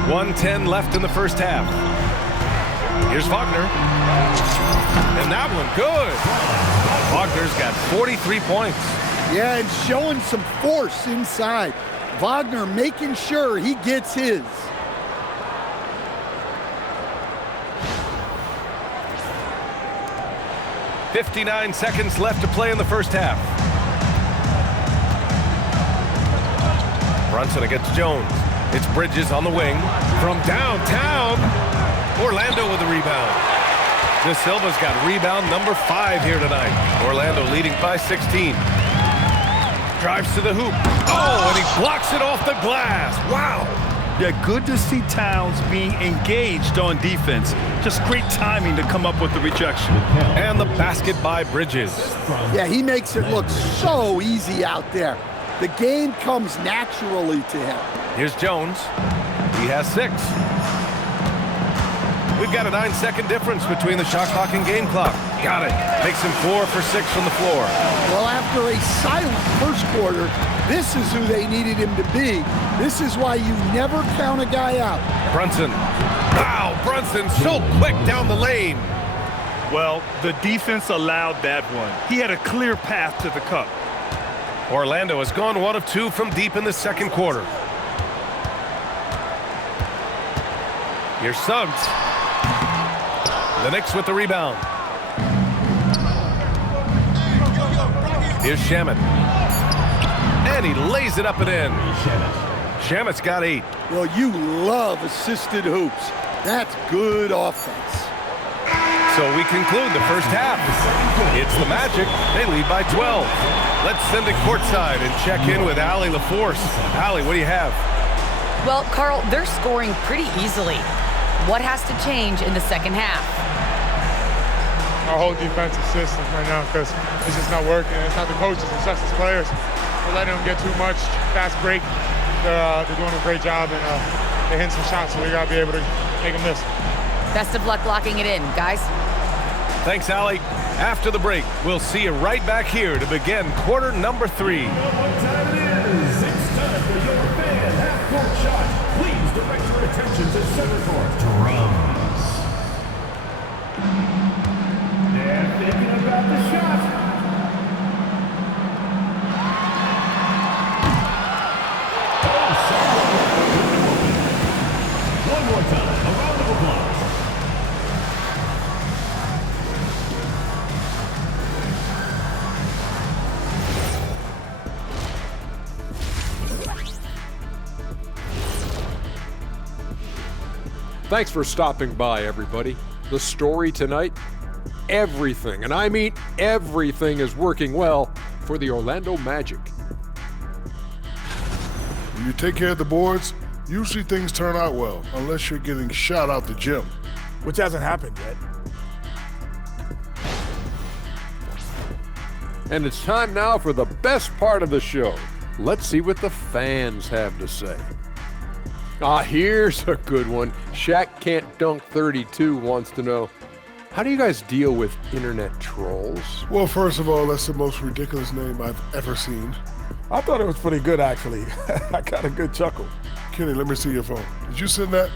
1:10 left in the first half. Here's Wagner. And that one good. Wagner's got 43 points. Yeah, and showing some force inside. Wagner making sure he gets his. .59 seconds left to play in the first half. Brunson against Jones. It's Bridges on the wing. From downtown, Orlando with the rebound. De Silva's got rebound number 5 here tonight. Orlando leading by 16. Drives to the hoop. Oh, and he blocks it off the glass. Wow. Yeah, good to see Towns being engaged on defense. Just great timing to come up with the rejection. And the basket by Bridges. Yeah, he makes it look so easy out there. The game comes naturally to him. Here's Jones. He has 6. We've got a 9-second difference between the shot clock and game clock. Got it. Makes him 4 for 6 from the floor. Well, after a silent first quarter, this is who they needed him to be. This is why you never count a guy out. Brunson. Wow, Brunson so quick down the lane. Well, the defense allowed that one. He had a clear path to the cup. Orlando has gone 1 of 2 from deep in the second quarter. Here's Suggs. The Knicks with the rebound. Here's Shamet. And he lays it up and in. Shamet's got 8. Well, you love assisted hoops. That's good offense. So we conclude the first half. It's the Magic. They lead by 12. Let's send it courtside and check in with Allie LaForce. Allie, what do you have? Well, Carl, they're scoring pretty easily. What has to change in the second half? Our whole defensive system right now, because it's just not working. It's not the coaches, it's just the players. We're letting them get too much fast break. They're doing a great job, and they're hitting some shots, so we got to be able to make them miss. Best of luck locking it in, guys. Thanks, Allie. After the break, we'll see you right back here to begin quarter number 3. You know what time it is. It's time for your fan half-court shot. Please direct your attention to center court. Drums. They're thinking about the shot. One more time. A round of applause. Thanks for stopping by, everybody. The story tonight, everything, and I mean everything, is working well for the Orlando Magic. When you take care of the boards, usually things turn out well, unless you're getting shot out the gym. Which hasn't happened yet. And it's time now for the best part of the show. Let's see what the fans have to say. Here's a good one. Shaq Can't Dunk 32 wants to know, how do you guys deal with internet trolls? Well, first of all, that's the most ridiculous name I've ever seen. I thought it was pretty good, actually. I got a good chuckle. Kenny, let me see your phone. Did you send that?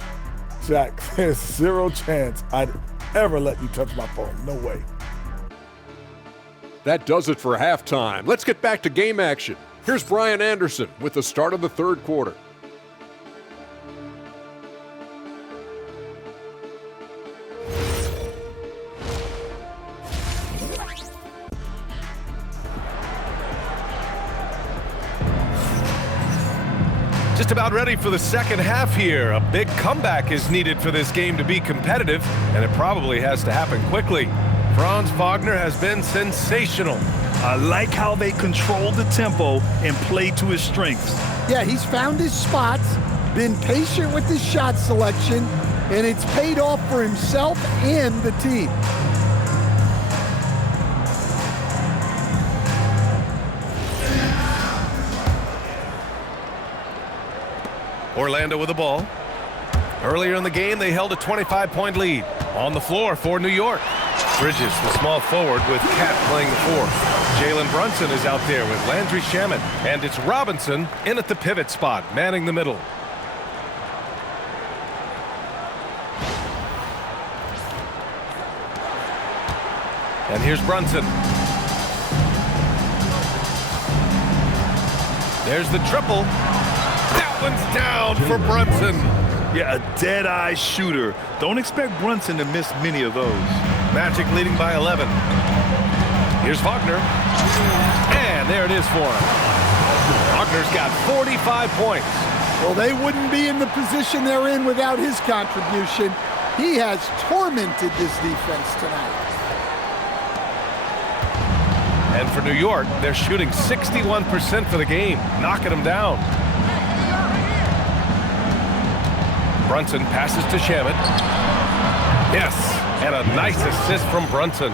Jack, there's 0 chance I'd ever let you touch my phone. No way. That does it for halftime. Let's get back to game action. Here's Brian Anderson with the start of the third quarter. Just about ready for the second half here. A big comeback is needed for this game to be competitive, and it probably has to happen quickly. Franz Wagner has been sensational. I like how they control the tempo and play to his strengths. Yeah, he's found his spots, been patient with his shot selection, and it's paid off for himself and the team. Orlando with the ball. Earlier in the game, they held a 25-point lead. On the floor for New York. Bridges, the small forward, with Cat playing the four. Jalen Brunson is out there with Landry Shamet. And it's Robinson in at the pivot spot, manning the middle. And here's Brunson. There's the triple. That one's down for Brunson. Yeah, a dead-eye shooter. Don't expect Brunson to miss many of those. Magic leading by 11. Here's Wagner. And there it is for him. Wagner's got 45 points. Well, they wouldn't be in the position they're in without his contribution. He has tormented this defense tonight. And for New York, they're shooting 61% for the game, knocking them down. Brunson passes to Shamet. Yes, and a nice assist from Brunson.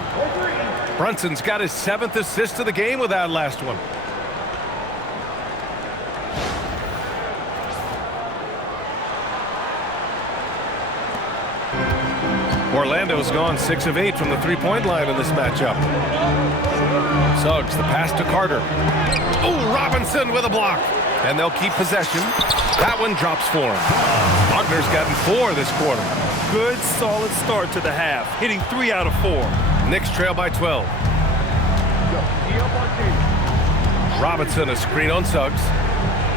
Brunson's got his 7th assist of the game with that last one. Orlando's gone 6 of 8 from the three-point line in this matchup. Suggs, the pass to Carter. Oh, Robinson with a block. And they'll keep possession. That one drops for him. Wagner's gotten 4 this quarter. Good, solid start to the half, hitting 3 out of 4. Knicks trail by 12. Robinson, a screen on Suggs.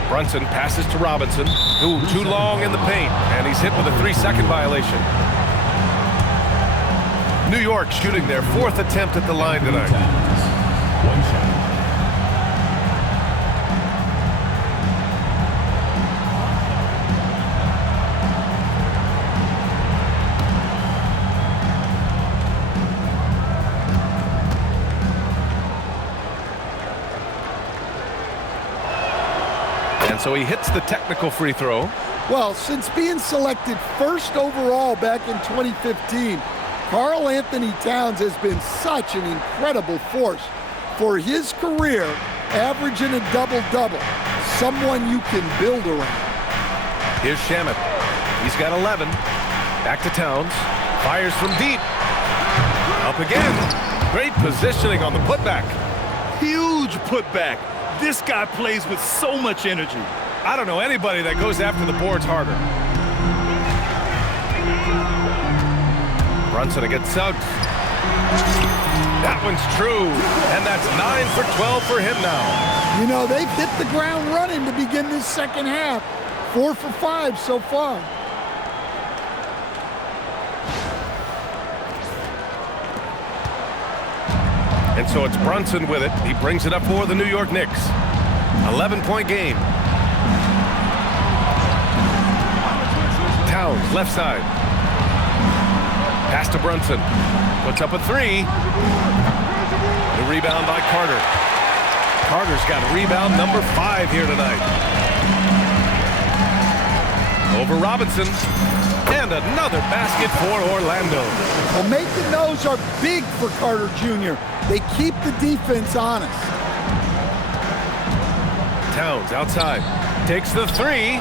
Brunson passes to Robinson. Ooh, too long in the paint, and he's hit with a 3-second violation. New York shooting their 4th attempt at the line tonight. 1 shot. And so he hits the technical free throw. Well, since being selected 1st overall back in 2015, Karl Anthony Towns has been such an incredible force. For his career, averaging a double-double, someone you can build around. Here's Shamet. He's got 11. Back to Towns. Fires from deep. Up again. Great positioning on the putback. Huge putback. This guy plays with so much energy. I don't know anybody that goes after the boards harder. Brunson against Suggs. That one's true. And that's 9 for 12 for him now. You know, they've hit the ground running to begin this second half. 4 for 5 so far. And so it's Brunson with it. He brings it up for the New York Knicks. 11-point game. Towns, left side. Pass to Brunson. Puts up a 3. The rebound by Carter. Carter's got rebound number 5 here tonight. Over Robinson. And another basket for Orlando. Well, making those are big for Carter Jr. They keep the defense honest. Towns outside. Takes the 3.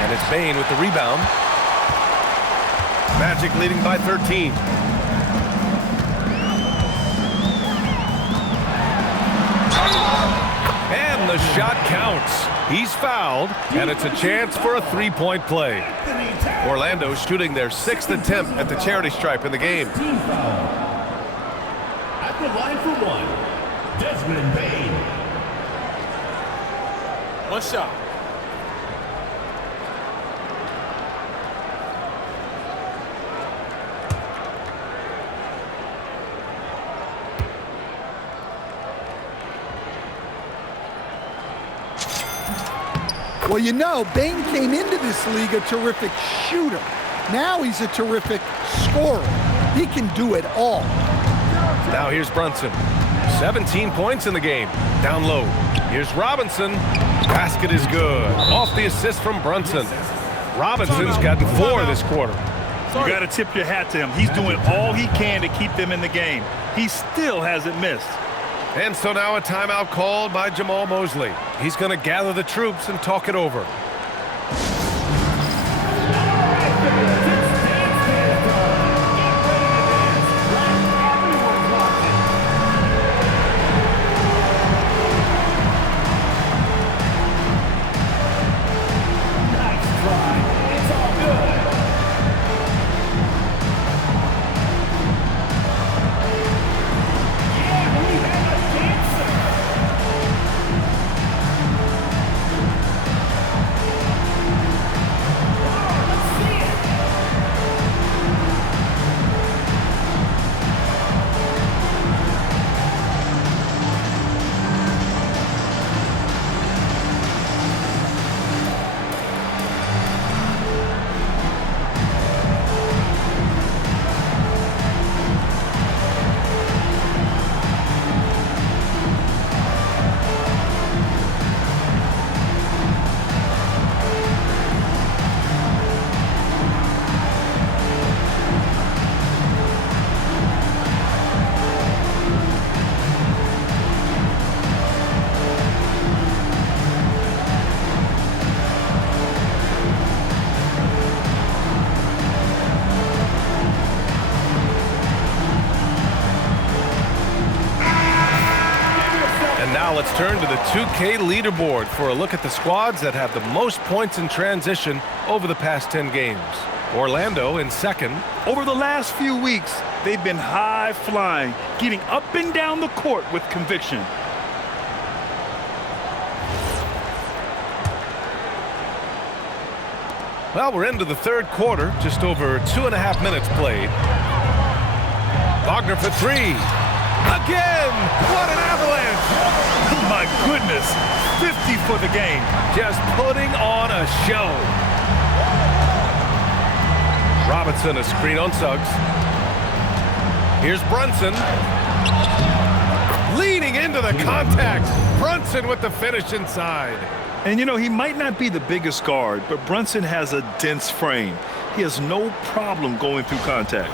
And it's Bane with the rebound. Magic leading by 13. And the shot counts. He's fouled, and it's a chance for a 3-point play. Orlando shooting their 6th attempt at the charity stripe in the game. Team foul. At the line for 1, Desmond Bane. 1 shot. Well, you know, Bane came into this league a terrific shooter. Now he's a terrific scorer. He can do it all. Now here's Brunson. 17 points in the game. Down low. Here's Robinson. Basket is good. Off the assist from Brunson. Robinson's gotten 4 this quarter. You got to tip your hat to him. He's doing all he can to keep them in the game. He still hasn't missed. And so now a timeout called by Jamal Mosley. He's going to gather the troops and talk it over. Now let's turn to the 2K leaderboard for a look at the squads that have the most points in transition over the past 10 games. Orlando in second. Over the last few weeks, they've been high-flying, getting up and down the court with conviction. Well, we're into the third quarter, just over 2.5 minutes played. Wagner for 3. Again! What an avalanche! My goodness, 50 for the game. Just putting on a show. Robinson, a screen on Suggs. Here's Brunson. Leaning into the contact. Brunson with the finish inside. And you know, he might not be the biggest guard, but Brunson has a dense frame. He has no problem going through contact.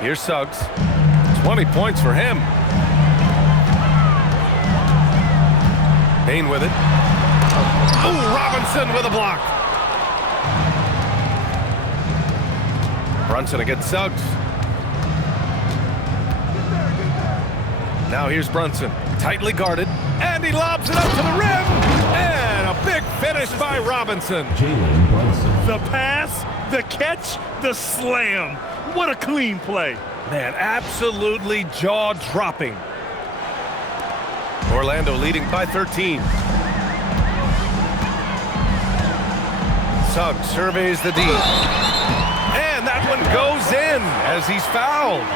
Here's Suggs. 20 points for him. Bane with it. Oh, Robinson with a block. Brunson against Suggs. Now here's Brunson. Tightly guarded. And he lobs it up to the rim. And a big finish by Robinson. The pass, the catch, the slam. What a clean play. Man, absolutely jaw-dropping. Orlando leading by 13. Suggs surveys the D. And that one goes in as he's fouled.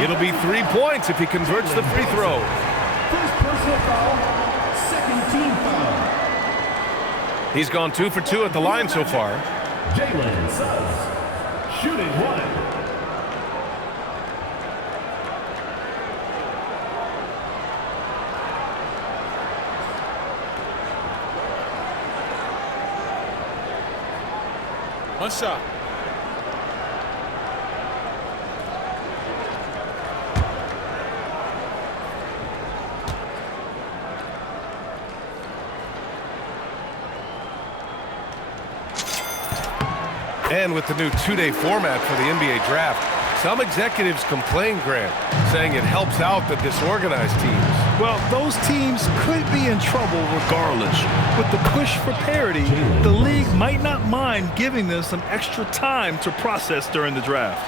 It'll be 3 points if he converts the free throw. First personal foul, second team foul. He's gone 2 for 2 at the line so far. Jalen Suggs, shooting 1. One shot. And with the new 2-day format for the NBA draft, some executives complain, Grant, saying it helps out the disorganized teams. Well, those teams could be in trouble regardless. With the push for parity, the league might not mind giving them some extra time to process during the draft.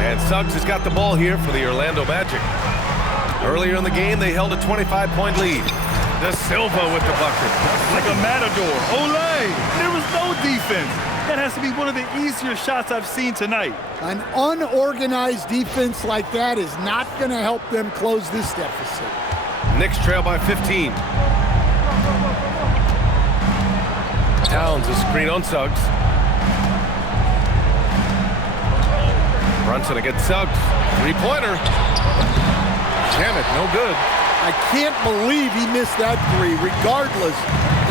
And Suggs has got the ball here for the Orlando Magic. Earlier in the game, they held a 25-point lead. De Silva with the bucket. Like a matador. Olé! There was no defense. That has to be one of the easier shots I've seen tonight. An unorganized defense like that is not going to help them close this deficit. Knicks trail by 15. Towns a screen on Suggs. Brunson against Suggs. Three-pointer. Shamet, no good. I can't believe he missed that three. Regardless,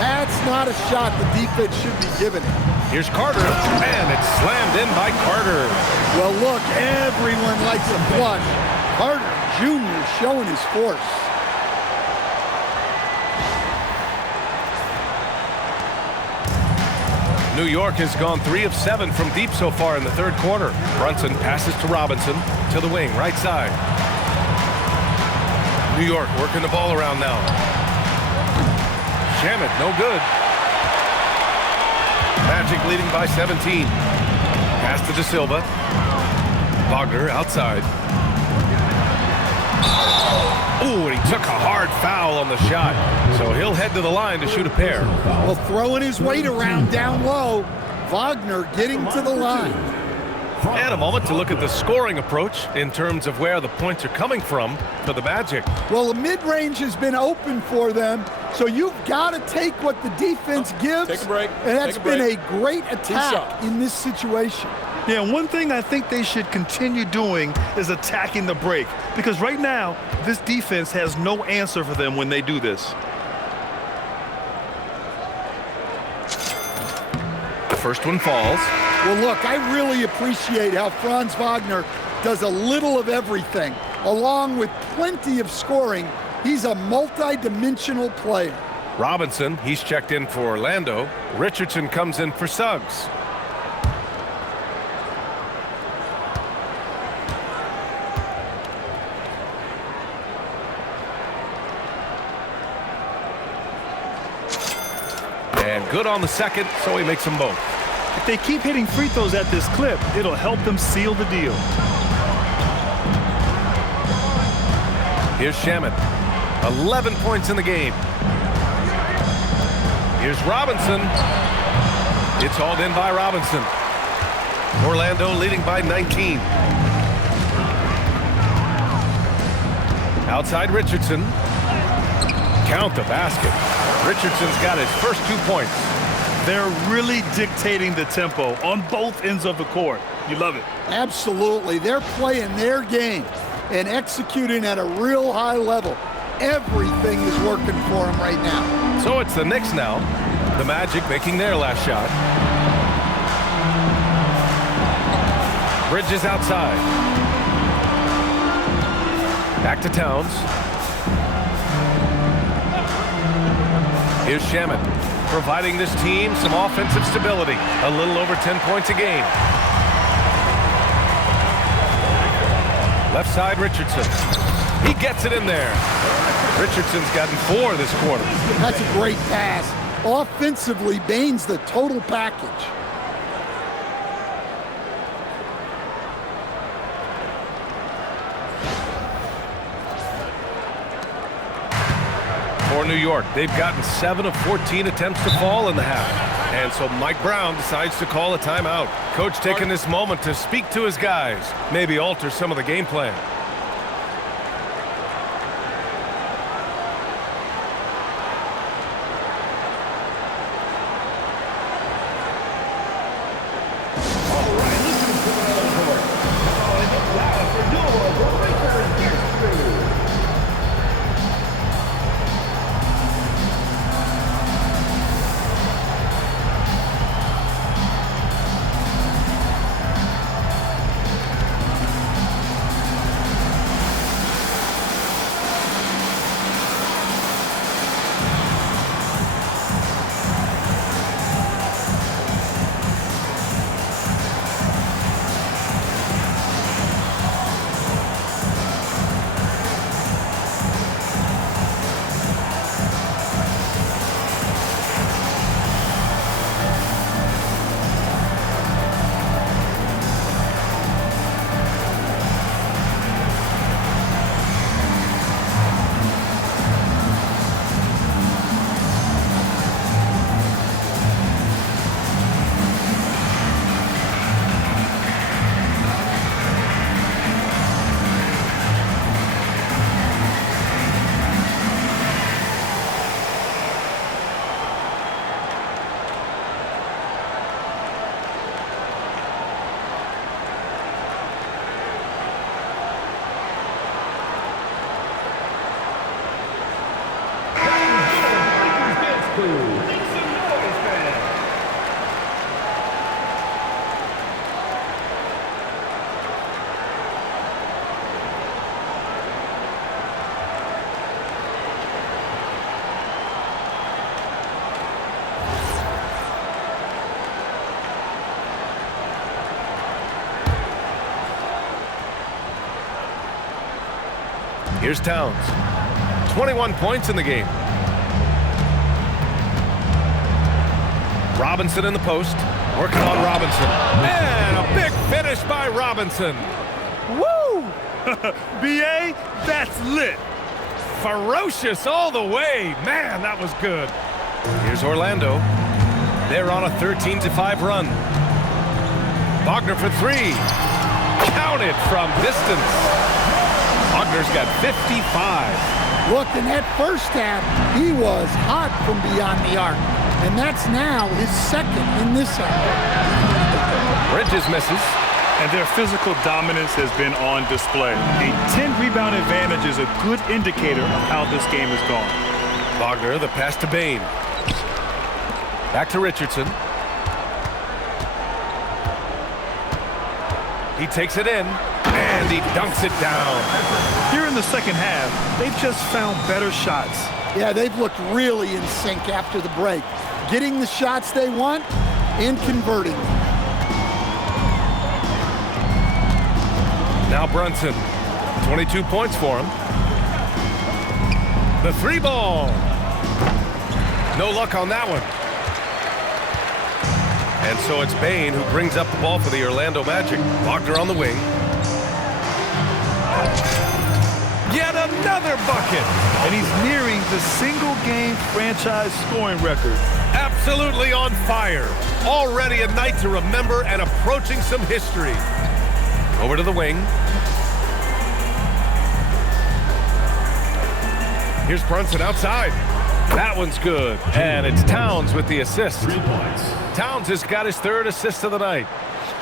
that's not a shot the defense should be giving him. Here's Carter, and it's slammed in by Carter. Well, look, everyone likes a flush. Carter Jr. showing his force. New York has gone 3 of 7 from deep so far in the third quarter. Brunson passes to Robinson to the wing, right side. New York working the ball around now. Shamet, no good. Magic leading by 17. Pass to De Silva. Wagner outside. Ooh, and he took a hard foul on the shot. So he'll head to the line to shoot a pair. Well, throwing his weight around down low. Wagner getting to the line. And a moment to look at the scoring approach in terms of where the points are coming from for the Magic. Well, the mid-range has been open for them, so you've got to take what the defense gives. Take a break. And that's been a great Two attack shots. in this situation. Yeah, one thing I think they should continue doing is attacking the break, because right now, this defense has no answer for them when they do this. The first one falls. Well, look, I really appreciate how Franz Wagner does a little of everything. Along with plenty of scoring, he's a multi-dimensional player. Robinson, he's checked in for Orlando. Richardson comes in for Suggs. And good on the second, so he makes them both. If they keep hitting free throws at this clip, it'll help them seal the deal. Here's Shamet. 11 points in the game. Here's Robinson. It's hauled in by Robinson. Orlando leading by 19. Outside Richardson. Count the basket. Richardson's got his first 2 points. They're really dictating the tempo on both ends of the court. You love it. Absolutely. They're playing their game and executing at a real high level. Everything is working for them right now. So it's the Knicks now. The Magic making their last shot. Bridges outside. Back to Towns. Here's Shamet, providing this team some offensive stability. A little over 10 points a game. Left side, Richardson. He gets it in there. Richardson's gotten 4 this quarter. That's a great pass. Offensively, Bane's the total package. For New York, they've gotten 7 of 14 attempts to fall in the half. And so Mike Brown decides to call a timeout. Coach taking this moment to speak to his guys, maybe alter some of the game plan. Here's Towns. 21 points in the game. Robinson in the post. Working on Robinson. Man, a big finish by Robinson. Woo! B.A., that's lit. Ferocious all the way. Man, that was good. Here's Orlando. They're on a 13-5 run. Wagner for three. Counted from distance. Wagner's got 55. Look, in that first half, he was hot from beyond the arc. And that's now his second in this half. Bridges misses. And their physical dominance has been on display. A 10-rebound advantage is a good indicator of how this game has gone. Wagner, the pass to Bane. Back to Richardson. He takes it in, and he dunks it down. Here in the second half, they've just found better shots. Yeah, they've looked really in sync after the break. Getting the shots they want and converting them. Now Brunson, 22 points for him. The three ball. No luck on that one. And so it's Bane who brings up the ball for the Orlando Magic. Wagner on the wing. Yet another bucket. And he's nearing the single-game franchise scoring record. Absolutely on fire. Already a night to remember and approaching some history. Over to the wing. Here's Brunson outside. That one's good. And it's Towns with the assist. 3 points. Towns has got his third assist of the night.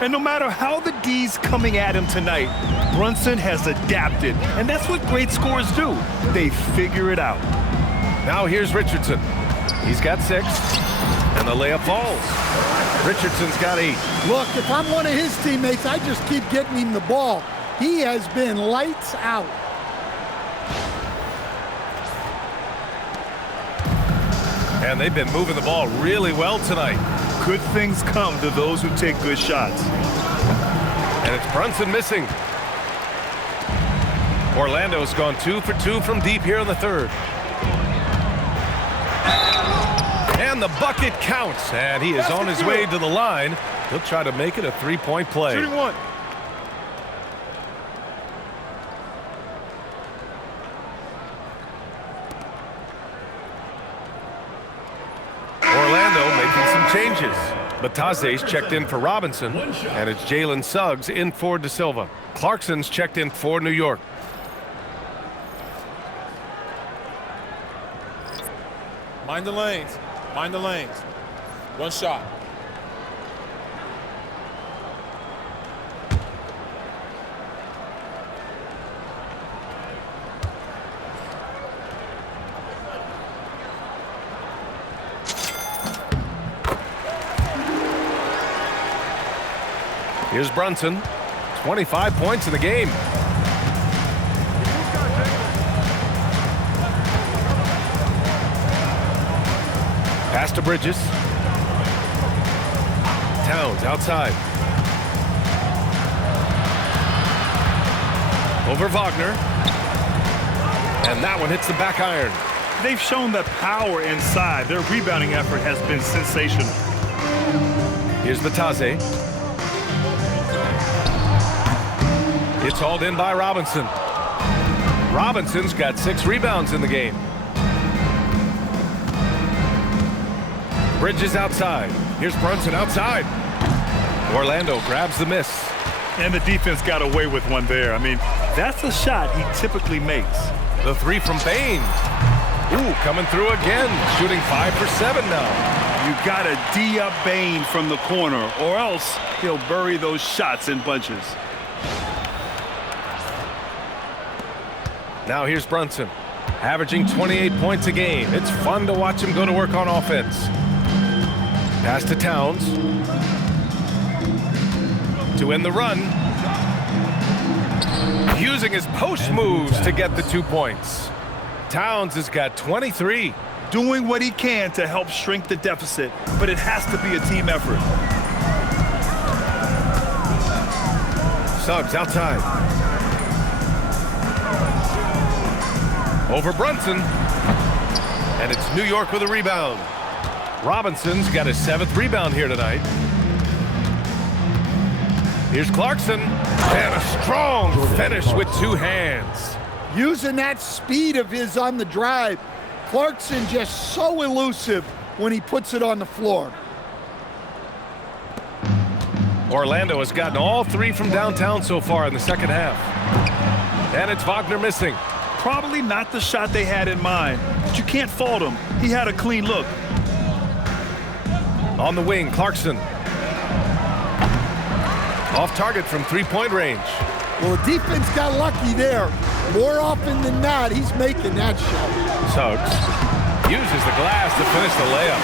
And no matter how the D's coming at him tonight, Brunson has adapted. And that's what great scorers do. They figure it out. Now here's Richardson. He's got 6. And the layup falls. Richardson's got 8. Look, if I'm one of his teammates, I just keep getting him the ball. He has been lights out. And they've been moving the ball really well tonight. Good things come to those who take good shots. And it's Brunson missing. Orlando's gone 2 for 2 from deep here in the third. And the bucket counts. And he is on his way to the line. He'll try to make it a 3-point play. Shooting one. Orlando making some changes. Bataze's checked in for Robinson, and it's Jalen Suggs in for De Silva. Clarkson's checked in for New York. Mind the lanes. Mind the lanes. One shot. Here's Brunson, 25 points in the game. Pass to Bridges. Towns outside. Over Wagner. And that one hits the back iron. They've shown that power inside. Their rebounding effort has been sensational. Here's Bataze. It's hauled in by Robinson. Robinson's got 6 rebounds in the game. Bridges outside. Here's Brunson outside. Orlando grabs the miss. And the defense got away with one there. I mean, that's a shot he typically makes. The 3 from Bane. Ooh, coming through again. Shooting 5 for 7 now. You got to D up Bane from the corner, or else he'll bury those shots in bunches. Now here's Brunson, averaging 28 points a game. It's fun to watch him go to work on offense. Pass to Towns. To end the run. Using his post moves to get the 2 points. Towns has got 23. Doing what he can to help shrink the deficit, but it has to be a team effort. Suggs outside. Over Brunson. And it's New York with a rebound. Robinson's got his 7th rebound here tonight. Here's Clarkson. And a strong finish with 2 hands. Using that speed of his on the drive. Clarkson just so elusive when he puts it on the floor. Orlando has gotten all 3 from downtown so far in the second half. And it's Wagner missing. Probably not the shot they had in mind, but you can't fault him. He had a clean look. On the wing, Clarkson. Off target from 3-point range. Well, the defense got lucky there. More often than not, he's making that shot. Suggs uses the glass to finish the layup.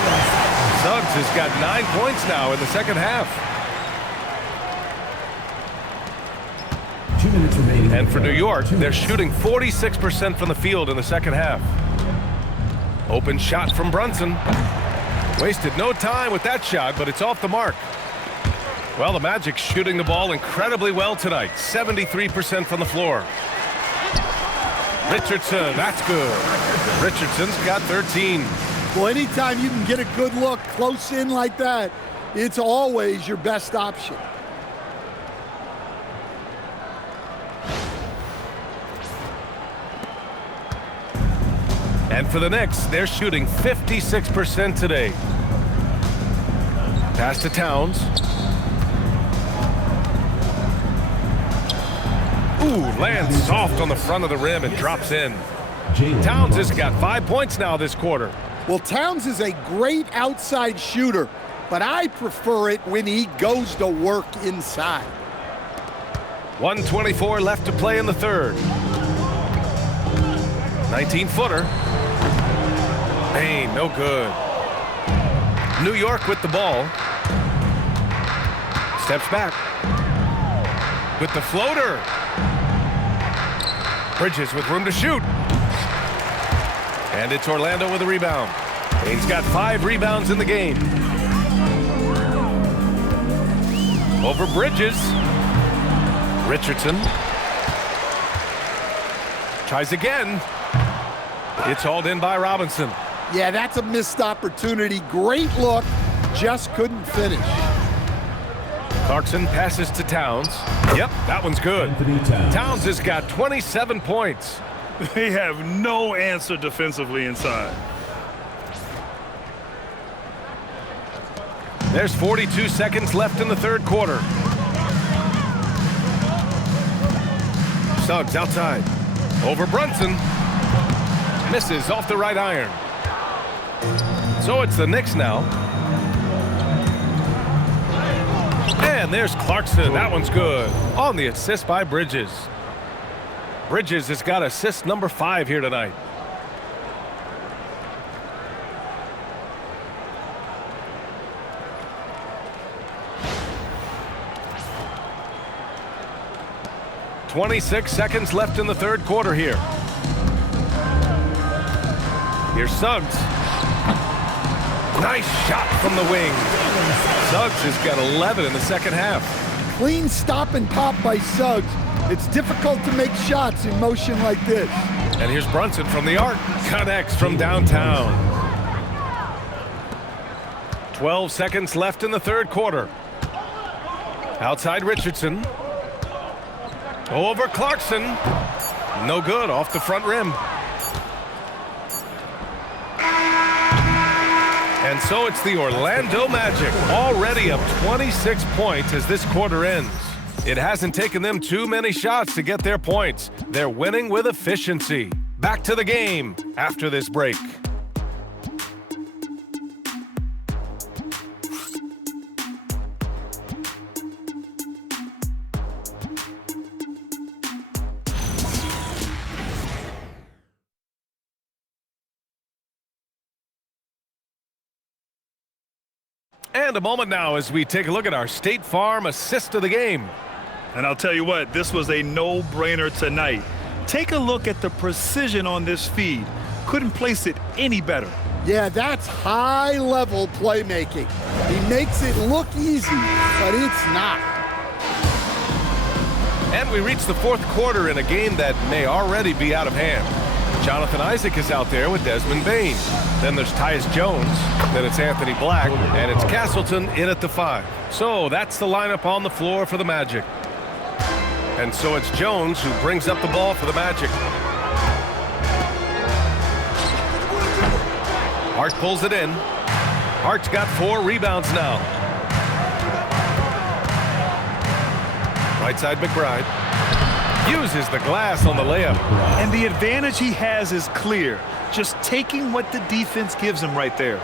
Suggs has got 9 points now in the second half. 2 minutes remaining. And for New York, they're shooting 46% from the field in the second half. Open shot from Brunson. Wasted no time with that shot, but it's off the mark. Well, the Magic's shooting the ball incredibly well tonight. 73% from the floor. Richardson, that's good. Richardson's got 13. Well, anytime you can get a good look close in like that, it's always your best option. And for the Knicks, they're shooting 56% today. Pass to Towns. Ooh, lands soft on the front of the rim and drops in. Towns has got 5 points now this quarter. Well, Towns is a great outside shooter, but I prefer it when he goes to work inside. 1:24 left to play in the third. 19-footer. Bane, no good. New York with the ball. Steps back. With the floater. Bridges with room to shoot. And it's Orlando with a rebound. Bane's got 5 rebounds in the game. Over Bridges. Richardson. Tries again. It's hauled in by Robinson. Yeah, that's a missed opportunity. Great look, just couldn't finish. Clarkson passes to Towns. Yep, that one's good. Towns has got 27 points. They have no answer defensively inside. There's 42 seconds left in the third quarter. Suggs outside. Over Brunson. Misses off the right iron. So it's the Knicks now. And there's Clarkson. That one's good. On the assist by Bridges. Bridges has got assist number 5 here tonight. .26 seconds left in the third quarter here. Here's Suggs. Nice shot from the wing. Suggs has got 11 in the second half. Clean stop and pop by Suggs. It's difficult to make shots in motion like this. And here's Brunson from the arc. Connects from downtown. 12 seconds left in the third quarter. Outside Richardson. Over Clarkson. No good, off the front rim. And so it's the Orlando Magic, already up 26 points as this quarter ends. It hasn't taken them too many shots to get their points. They're winning with efficiency. Back to the game after this break. And a moment now as we take a look at our State Farm assist of the game. And I'll tell you what, this was a no-brainer tonight. Take a look at the precision on this feed. Couldn't place it any better. Yeah, that's high-level playmaking. He makes it look easy, but it's not. And we reach the fourth quarter in a game that may already be out of hand. Jonathan Isaac is out there with Desmond Bane. Then there's Tyus Jones. Then it's Anthony Black. And it's Castleton in at the 5. So that's the lineup on the floor for the Magic. And so it's Jones who brings up the ball for the Magic. Hart pulls it in. Hart's got 4 rebounds now. Right side McBride. Uses the glass on the layup. And the advantage he has is clear. Just taking what the defense gives him right there.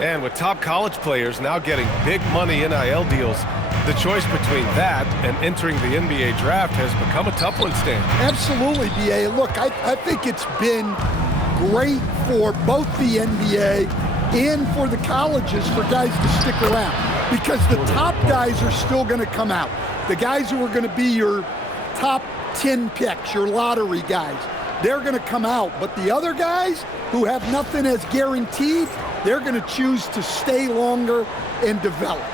And with top college players now getting big money NIL deals, the choice between that and entering the NBA draft has become a tough one, Stan. Absolutely, B.A. Look, I think it's been great for both the NBA and for the colleges for guys to stick around, because the top guys are still going to come out. The guys who are going to be your top 10 picks, your lottery guys, they're going to come out. But the other guys who have nothing as guaranteed, they're going to choose to stay longer and develop.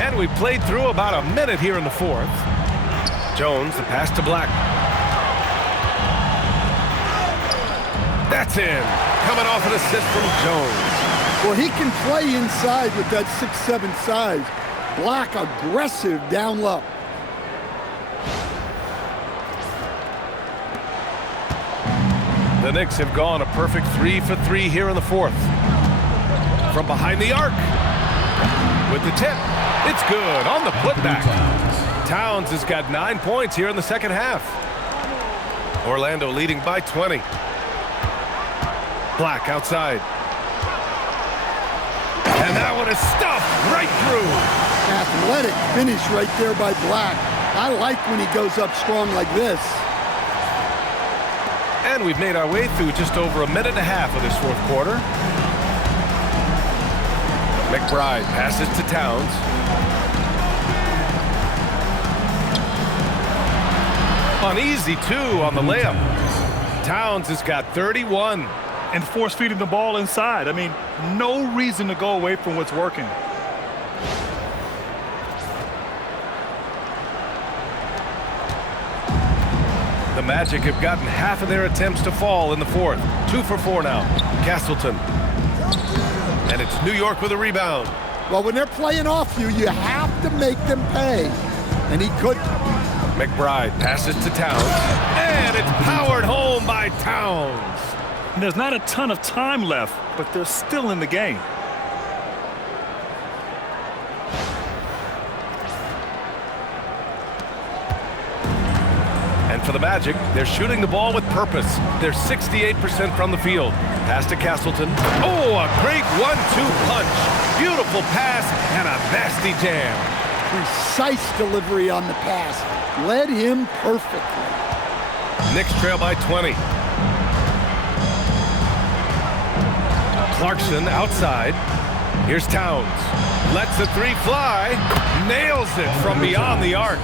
And we played through about a minute here in the 4th. Jones, the pass to Black. That's in. Coming off an assist from Jones. Well, he can play inside with that 6'7" size. Black aggressive down low. The Knicks have gone a perfect 3 for 3 here in the 4th. From behind the arc. With the tip. It's good on the putback. Towns has got 9 points here in the second half. Orlando leading by 20. Black outside. And that one is stuffed right through. Athletic finish right there by Black. I like when he goes up strong like this. And we've made our way through just over a minute and a half of this 4th quarter. McBride passes to Towns. Uneasy, too, on the layup. Towns has got 31. And force feeding the ball inside. I mean, no reason to go away from what's working. The Magic have gotten half of their attempts to fall in the 4th. 2 for 4 now. Castleton. And it's New York with a rebound. Well, when they're playing off you, you have to make them pay. And he couldn't. McBride passes to Towns. And it's powered home by Towns. And there's not a ton of time left, but they're still in the game. And for the Magic, they're shooting the ball with purpose. They're 68% from the field. Pass to Castleton. Oh, a great 1-2 punch. Beautiful pass and a nasty jam. Precise delivery on the pass. Led him perfectly. Knicks trail by 20. Clarkson outside. Here's Towns. Lets the 3 fly. Nails it from beyond the arc.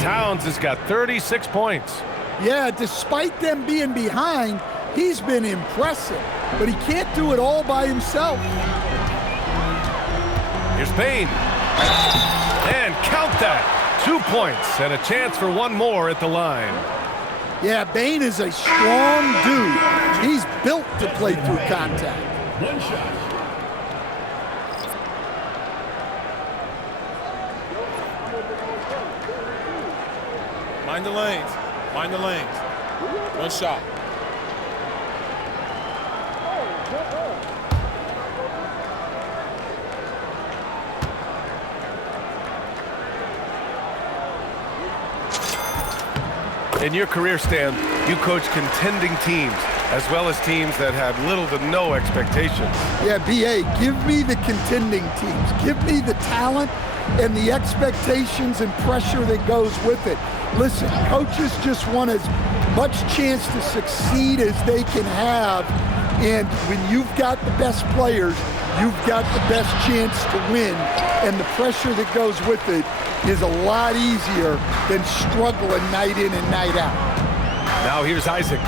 Towns has got 36 points. Yeah, despite them being behind, he's been impressive. But he can't do it all by himself. Here's Bane. And count that. 2 points and a chance for 1 more at the line. Yeah, Bane is a strong dude. He's built to play through contact. 1 shot. Mind the lanes. Mind the lanes. 1 shot. In your career, Stan, you coach contending teams as well as teams that have little to no expectations. Yeah, B.A., give me the contending teams. Give me the talent and the expectations and pressure that goes with it. Listen, coaches just want as much chance to succeed as they can have. And when you've got the best players, you've got the best chance to win. And the pressure that goes with it is a lot easier than struggling night in and night out. Now here's Isaac.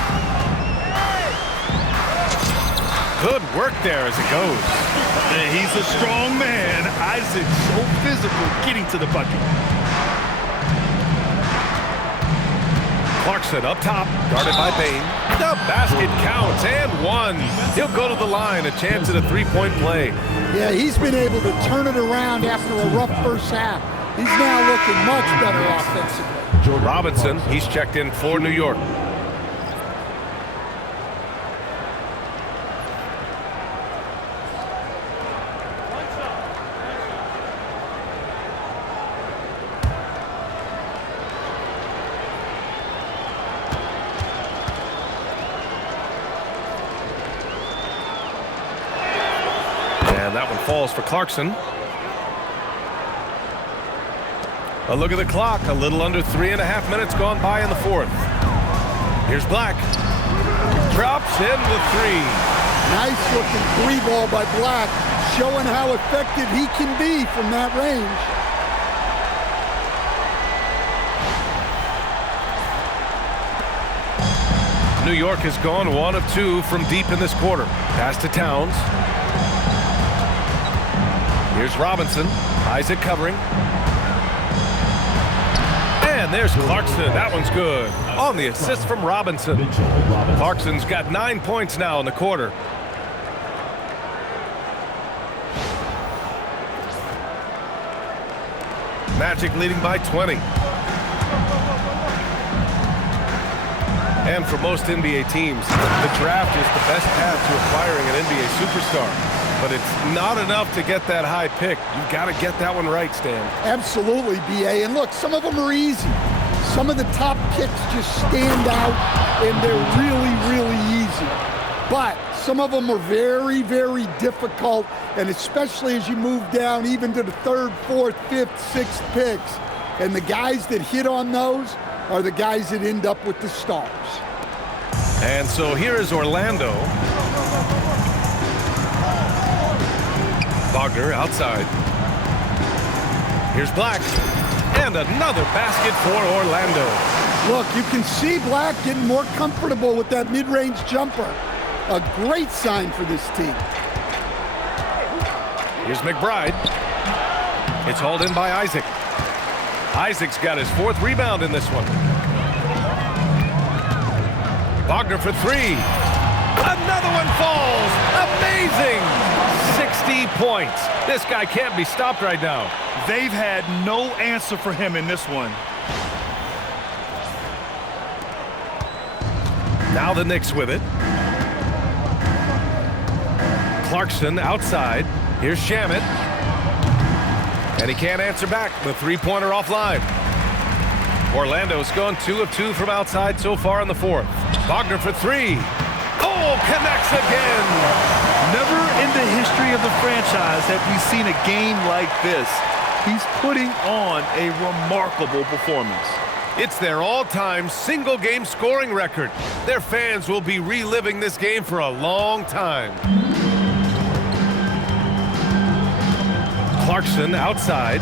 Good work there as it goes. And he's a strong man. Isaac, so physical, getting to the bucket. Clarkson up top, guarded by Bane. The basket counts and one. He'll go to the line, a chance at a three-point play. Yeah, he's been able to turn it around after a rough first half. He's now looking much better offensively. Robinson, he's checked in for New York. And that one falls for Clarkson. A look at the clock. A little under 3.5 minutes gone by in the fourth. Here's Black. Drops in the three. Nice looking three ball by Black, showing how effective he can be from that range. New York has gone 1 of 2 from deep in this quarter. Pass to Towns. Here's Robinson. Isaac covering. And there's Clarkson. That one's good. On the assist from Robinson. Clarkson's got 9 points now in the quarter. Magic leading by 20. And for most NBA teams, the draft is the best path to acquiring an NBA superstar. But it's not enough to get that high pick. You've got to get that one right, Stan. Absolutely, B.A. And look, some of them are easy. Some of the top picks just stand out, and they're really, really easy. But some of them are very, very difficult, and especially as you move down even to the 3rd, 4th, 5th, 6th picks. And the guys that hit on those are the guys that end up with the stars. And so here is Orlando. Wagner outside. Here's Black. And another basket for Orlando. Look, you can see Black getting more comfortable with that mid-range jumper. A great sign for this team. Here's McBride. It's hauled in by Isaac. Isaac's got his 4th rebound in this one. Wagner for 3. Another one falls. Amazing. 60 points. This guy can't be stopped right now. They've had no answer for him in this one. Now the Knicks with it. Clarkson outside. Here's Shamet. And he can't answer back. The three-pointer offline. Orlando's gone 2 of 2 from outside so far in the fourth. Wagner for 3. Oh, connects again. Never in the history of the franchise have we seen a game like this. He's putting on a remarkable performance. It's their all-time single-game scoring record. Their fans will be reliving this game for a long time. Clarkson outside.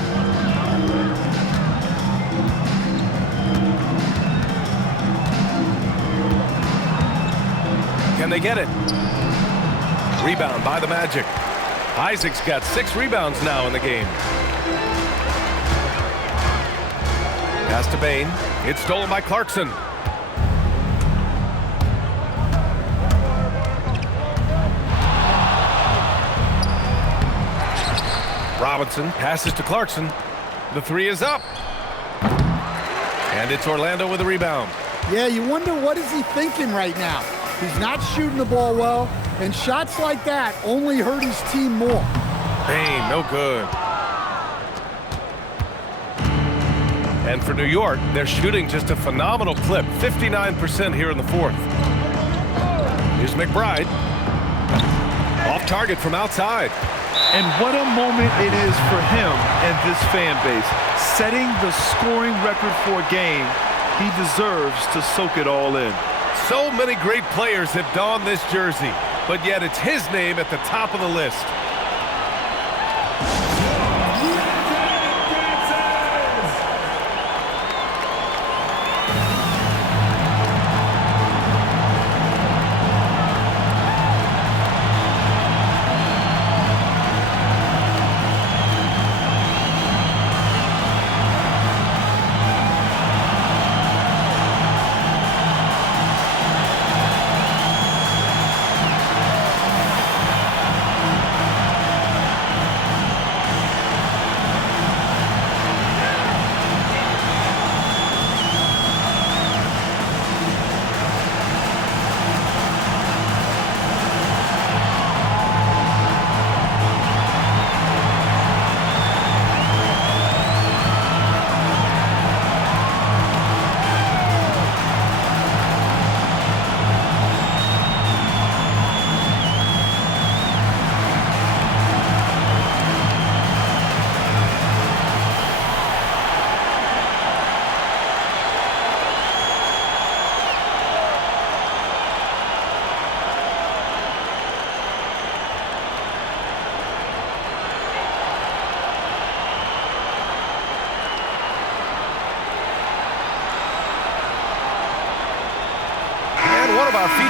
Can they get it? Rebound by the Magic. Isaac's got 6 rebounds now in the game. Pass to Bane. It's stolen by Clarkson. Robinson passes to Clarkson. The 3 is up. And it's Orlando with a rebound. Yeah, you wonder what is he thinking right now. He's not shooting the ball well, and shots like that only hurt his team more. Bane, no good. And for New York, they're shooting just a phenomenal clip, 59% here in the fourth. Here's McBride. Off target from outside. And what a moment it is for him and this fan base. Setting the scoring record for a game, he deserves to soak it all in. So many great players have donned this jersey, but yet it's his name at the top of the list.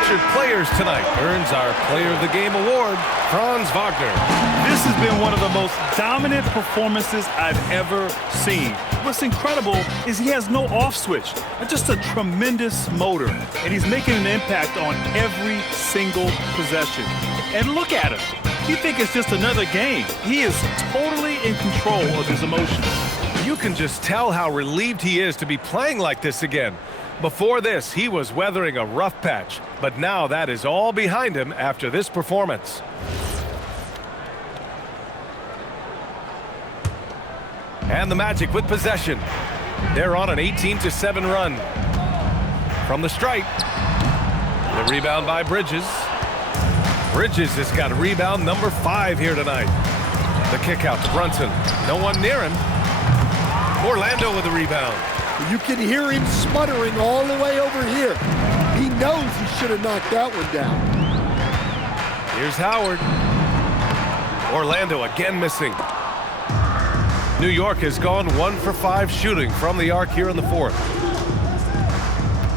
featured players tonight earns our Player of the Game award, Franz Wagner. This has been one of the most dominant performances I've ever seen. What's incredible is he has no off switch, just a tremendous motor, and he's making an impact on every single possession. And look at him. You think it's just another game. He is totally in control of his emotions. You can just tell how relieved he is to be playing like this again. Before this, he was weathering a rough patch, but now that is all behind him after this performance. And the Magic with possession. They're on an 18-7 run. From the stripe. The rebound by Bridges. Bridges has got rebound number 5 here tonight. The kick out to Brunson. No one near him. Orlando with the rebound. You can hear him sputtering all the way over here. He knows he should have knocked that one down. Here's Howard. Orlando again missing. New York has gone 1 for 5 shooting from the arc here in the fourth.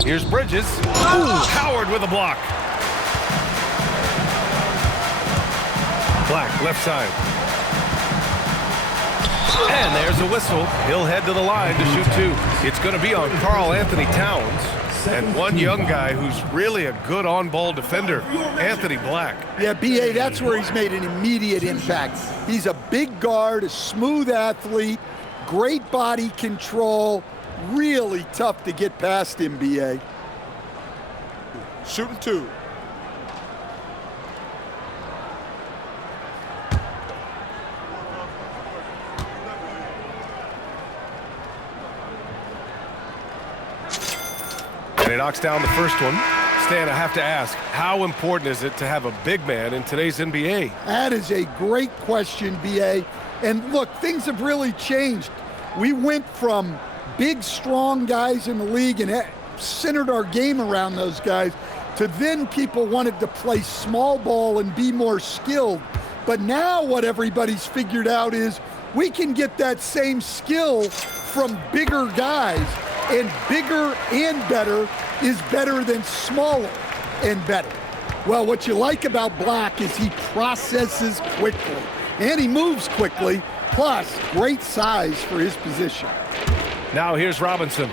Here's Bridges. Ooh, Howard with a block. Black, left side. And there's a whistle. He'll head to the line to shoot 2. It's going to be on Karl Anthony Towns. And one young guy who's really a good on-ball defender, Anthony Black. Yeah, B.A., that's where he's made an immediate impact. He's a big guard, a smooth athlete, great body control, really tough to get past him, B.A. Shooting 2. And he knocks down the first one. Stan, I have to ask, how important is it to have a big man in today's NBA? That is a great question, B.A. And look, things have really changed. We went from big, strong guys in the league and centered our game around those guys to then people wanted to play small ball and be more skilled. But now what everybody's figured out is we can get that same skill from bigger guys. And bigger and better is better than smaller and better. Well, what you like about Black is he processes quickly and he moves quickly, plus great size for his position. Now here's Robinson.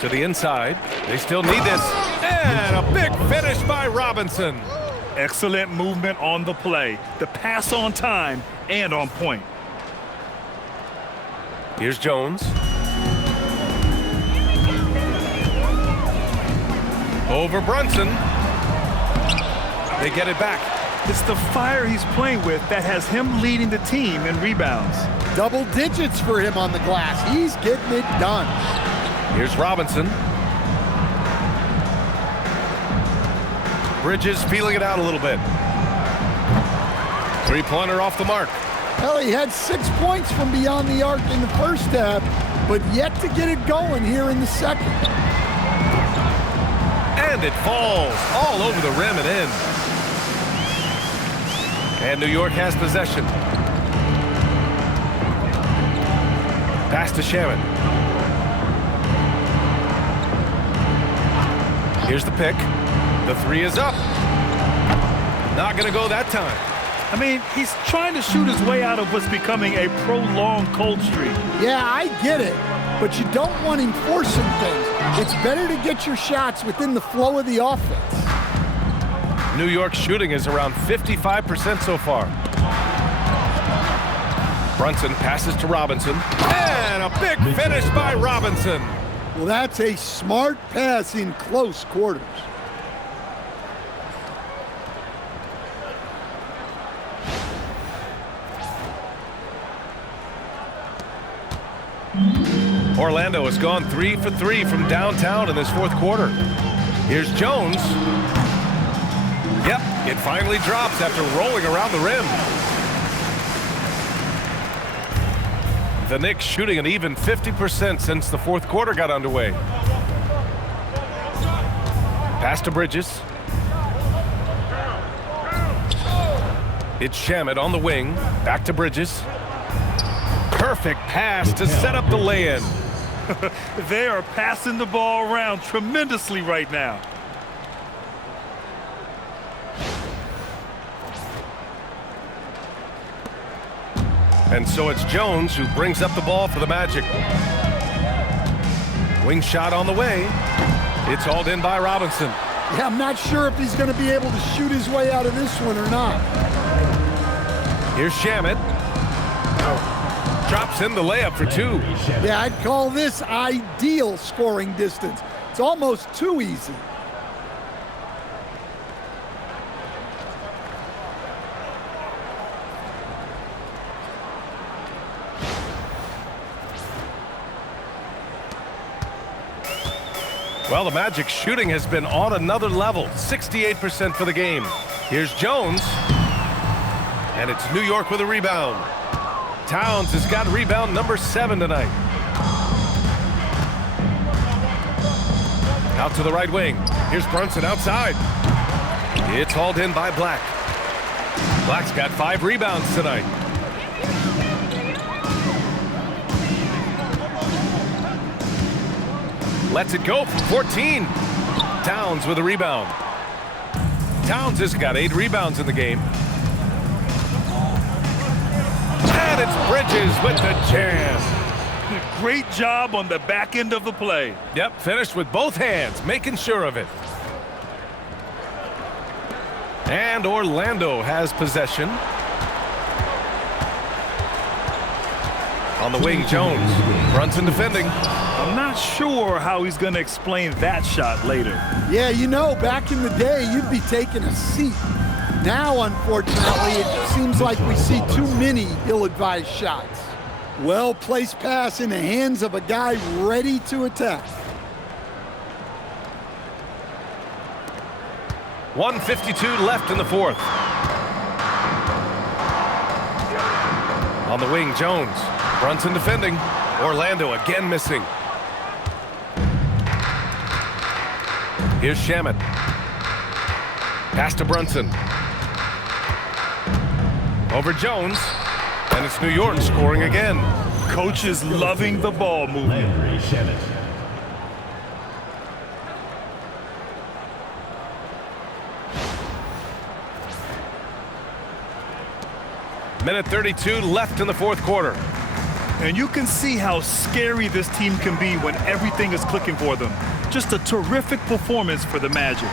To the inside. They still need this. And a big finish by Robinson. Excellent movement on the play. The pass on time and on point. Here's Jones. Over Brunson. They get it back. It's the fire he's playing with that has him leading the team in rebounds. Double digits for him on the glass. He's getting it done. Here's Robinson. Bridges feeling it out a little bit. 3-pointer off the mark. Well, he had 6 points from beyond the arc in the first half, but yet to get it going here in the second. And it falls all over the rim and in. And New York has possession. Pass to Shamet. Here's the pick. The 3 is up. Not going to go that time. I mean, he's trying to shoot his way out of what's becoming a prolonged cold streak. Yeah, I get it, but you don't want him forcing things. It's better to get your shots within the flow of the offense. New York's shooting is around 55% so far. Brunson passes to Robinson. And a big finish by Robinson. Well, that's a smart pass in close quarters. Orlando has gone 3 for 3 from downtown in this fourth quarter. Here's Jones. Yep, it finally drops after rolling around the rim. The Knicks shooting an even 50% since the fourth quarter got underway. Pass to Bridges. It's Shamet on the wing. Back to Bridges. Perfect pass to set up the lay-in. They are passing the ball around tremendously right now. And so it's Jones who brings up the ball for the Magic. Wing shot on the way. It's hauled in by Robinson. Yeah, I'm not sure if he's going to be able to shoot his way out of this one or not. Here's Shamet. Drops in the layup for two. Yeah, I'd call this ideal scoring distance. It's almost too easy. Well, the Magic's shooting has been on another level, 68% for the game. Here's Jones, and it's New York with a rebound. Towns has got rebound number 7 tonight. Out to the right wing. Here's Brunson outside. It's hauled in by Black. Black's got 5 rebounds tonight. Lets it go from 14. Towns with a rebound. Towns has got 8 rebounds in the game. And it's Bridges with the jam. Great job on the back end of the play. Yep, finished with both hands, making sure of it. And Orlando has possession. On the wing, Jones. Brunson defending. I'm not sure how he's going to explain that shot later. Yeah, you know, back in the day, you'd be taking a seat. Now, unfortunately, it seems like we see too many ill-advised shots. Well-placed pass in the hands of a guy ready to attack. 1:52 left in the fourth. On the wing, Jones. Brunson defending. Orlando again missing. Here's Shamet. Pass to Brunson. Over Jones. And it's New York scoring again. Coach is loving the ball movement. Landry, Shamet. Minute 32 left in the fourth quarter. And you can see how scary this team can be when everything is clicking for them. Just a terrific performance for the Magic.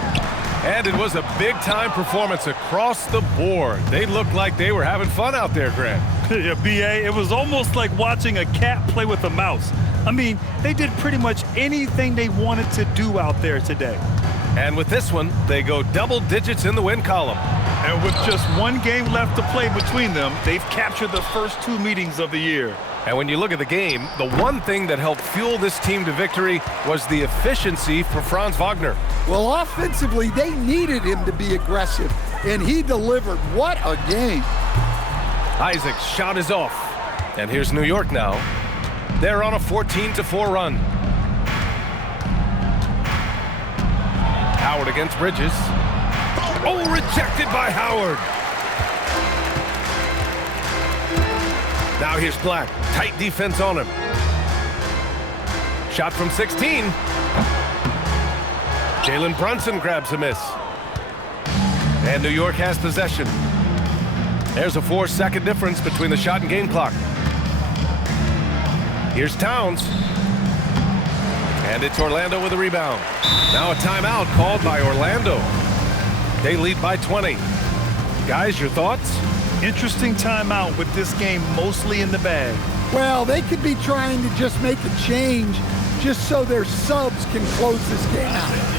And it was a big-time performance across the board. They looked like they were having fun out there, Grant. Yeah, B.A., it was almost like watching a cat play with a mouse. I mean, they did pretty much anything they wanted to do out there today. And with this one, they go double digits in the win column. And with just one game left to play between them, they've captured the first 2 meetings of the year. And when you look at the game, the one thing that helped fuel this team to victory was the efficiency for Franz Wagner. Well, offensively, they needed him to be aggressive, and he delivered. What a game. Isaac's shot is off. And here's New York now. They're on a 14-4 run. Howard against Bridges. Oh, rejected by Howard. Now here's Black. Tight defense on him. Shot from 16. Jalen Brunson grabs a miss. And New York has possession. There's a 4-second difference between the shot and game clock. Here's Towns. And it's Orlando with a rebound. Now a timeout called by Orlando. They lead by 20. Guys, your thoughts? Interesting timeout with this game mostly in the bag. Well, they could be trying to just make a change just so their subs can close this game out.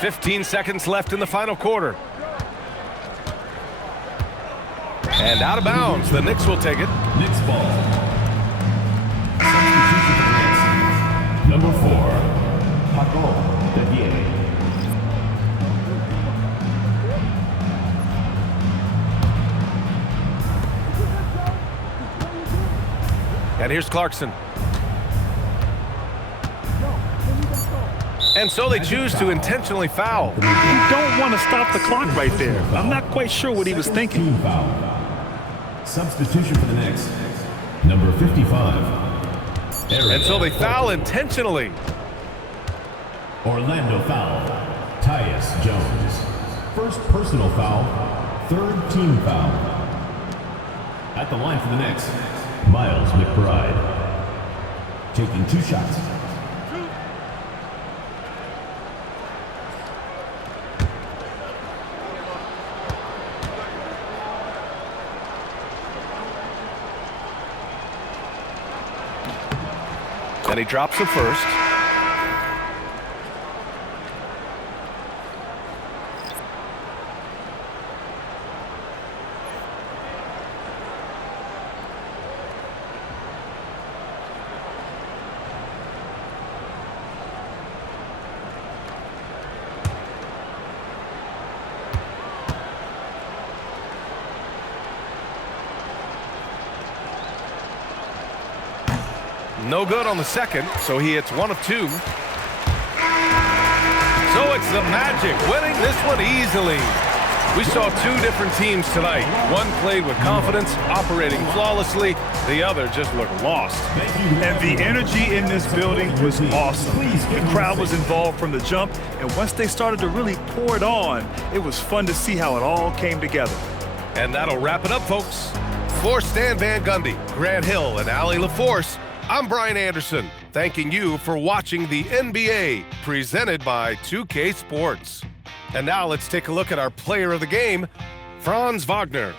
15 seconds left in the final quarter. And out of bounds. The Knicks will take it. Knicks ball. Substitution for the Knicks. Number 4, Paco Devier. And here's Clarkson. And so they choose to intentionally foul. You don't want to stop the clock right there. I'm not quite sure what he was thinking. Team foul. Substitution for the Knicks. Number 55. And so they foul intentionally. Orlando foul. Tyus Jones. First personal foul. Third team foul. At the line for the Knicks, Miles McBride. Taking 2 shots. And he drops the first. No good on the second, so he hits 1 of 2. So it's the Magic winning this one easily. We saw 2 different teams tonight. One played with confidence, operating flawlessly. The other just looked lost. And the energy in this building was awesome. The crowd was involved from the jump, and once they started to really pour it on, it was fun to see how it all came together. And that'll wrap it up, folks. For Stan Van Gundy, Grant Hill, and Allie LaForce, I'm Brian Anderson, thanking you for watching the NBA, presented by 2K Sports. And now let's take a look at our player of the game, Franz Wagner.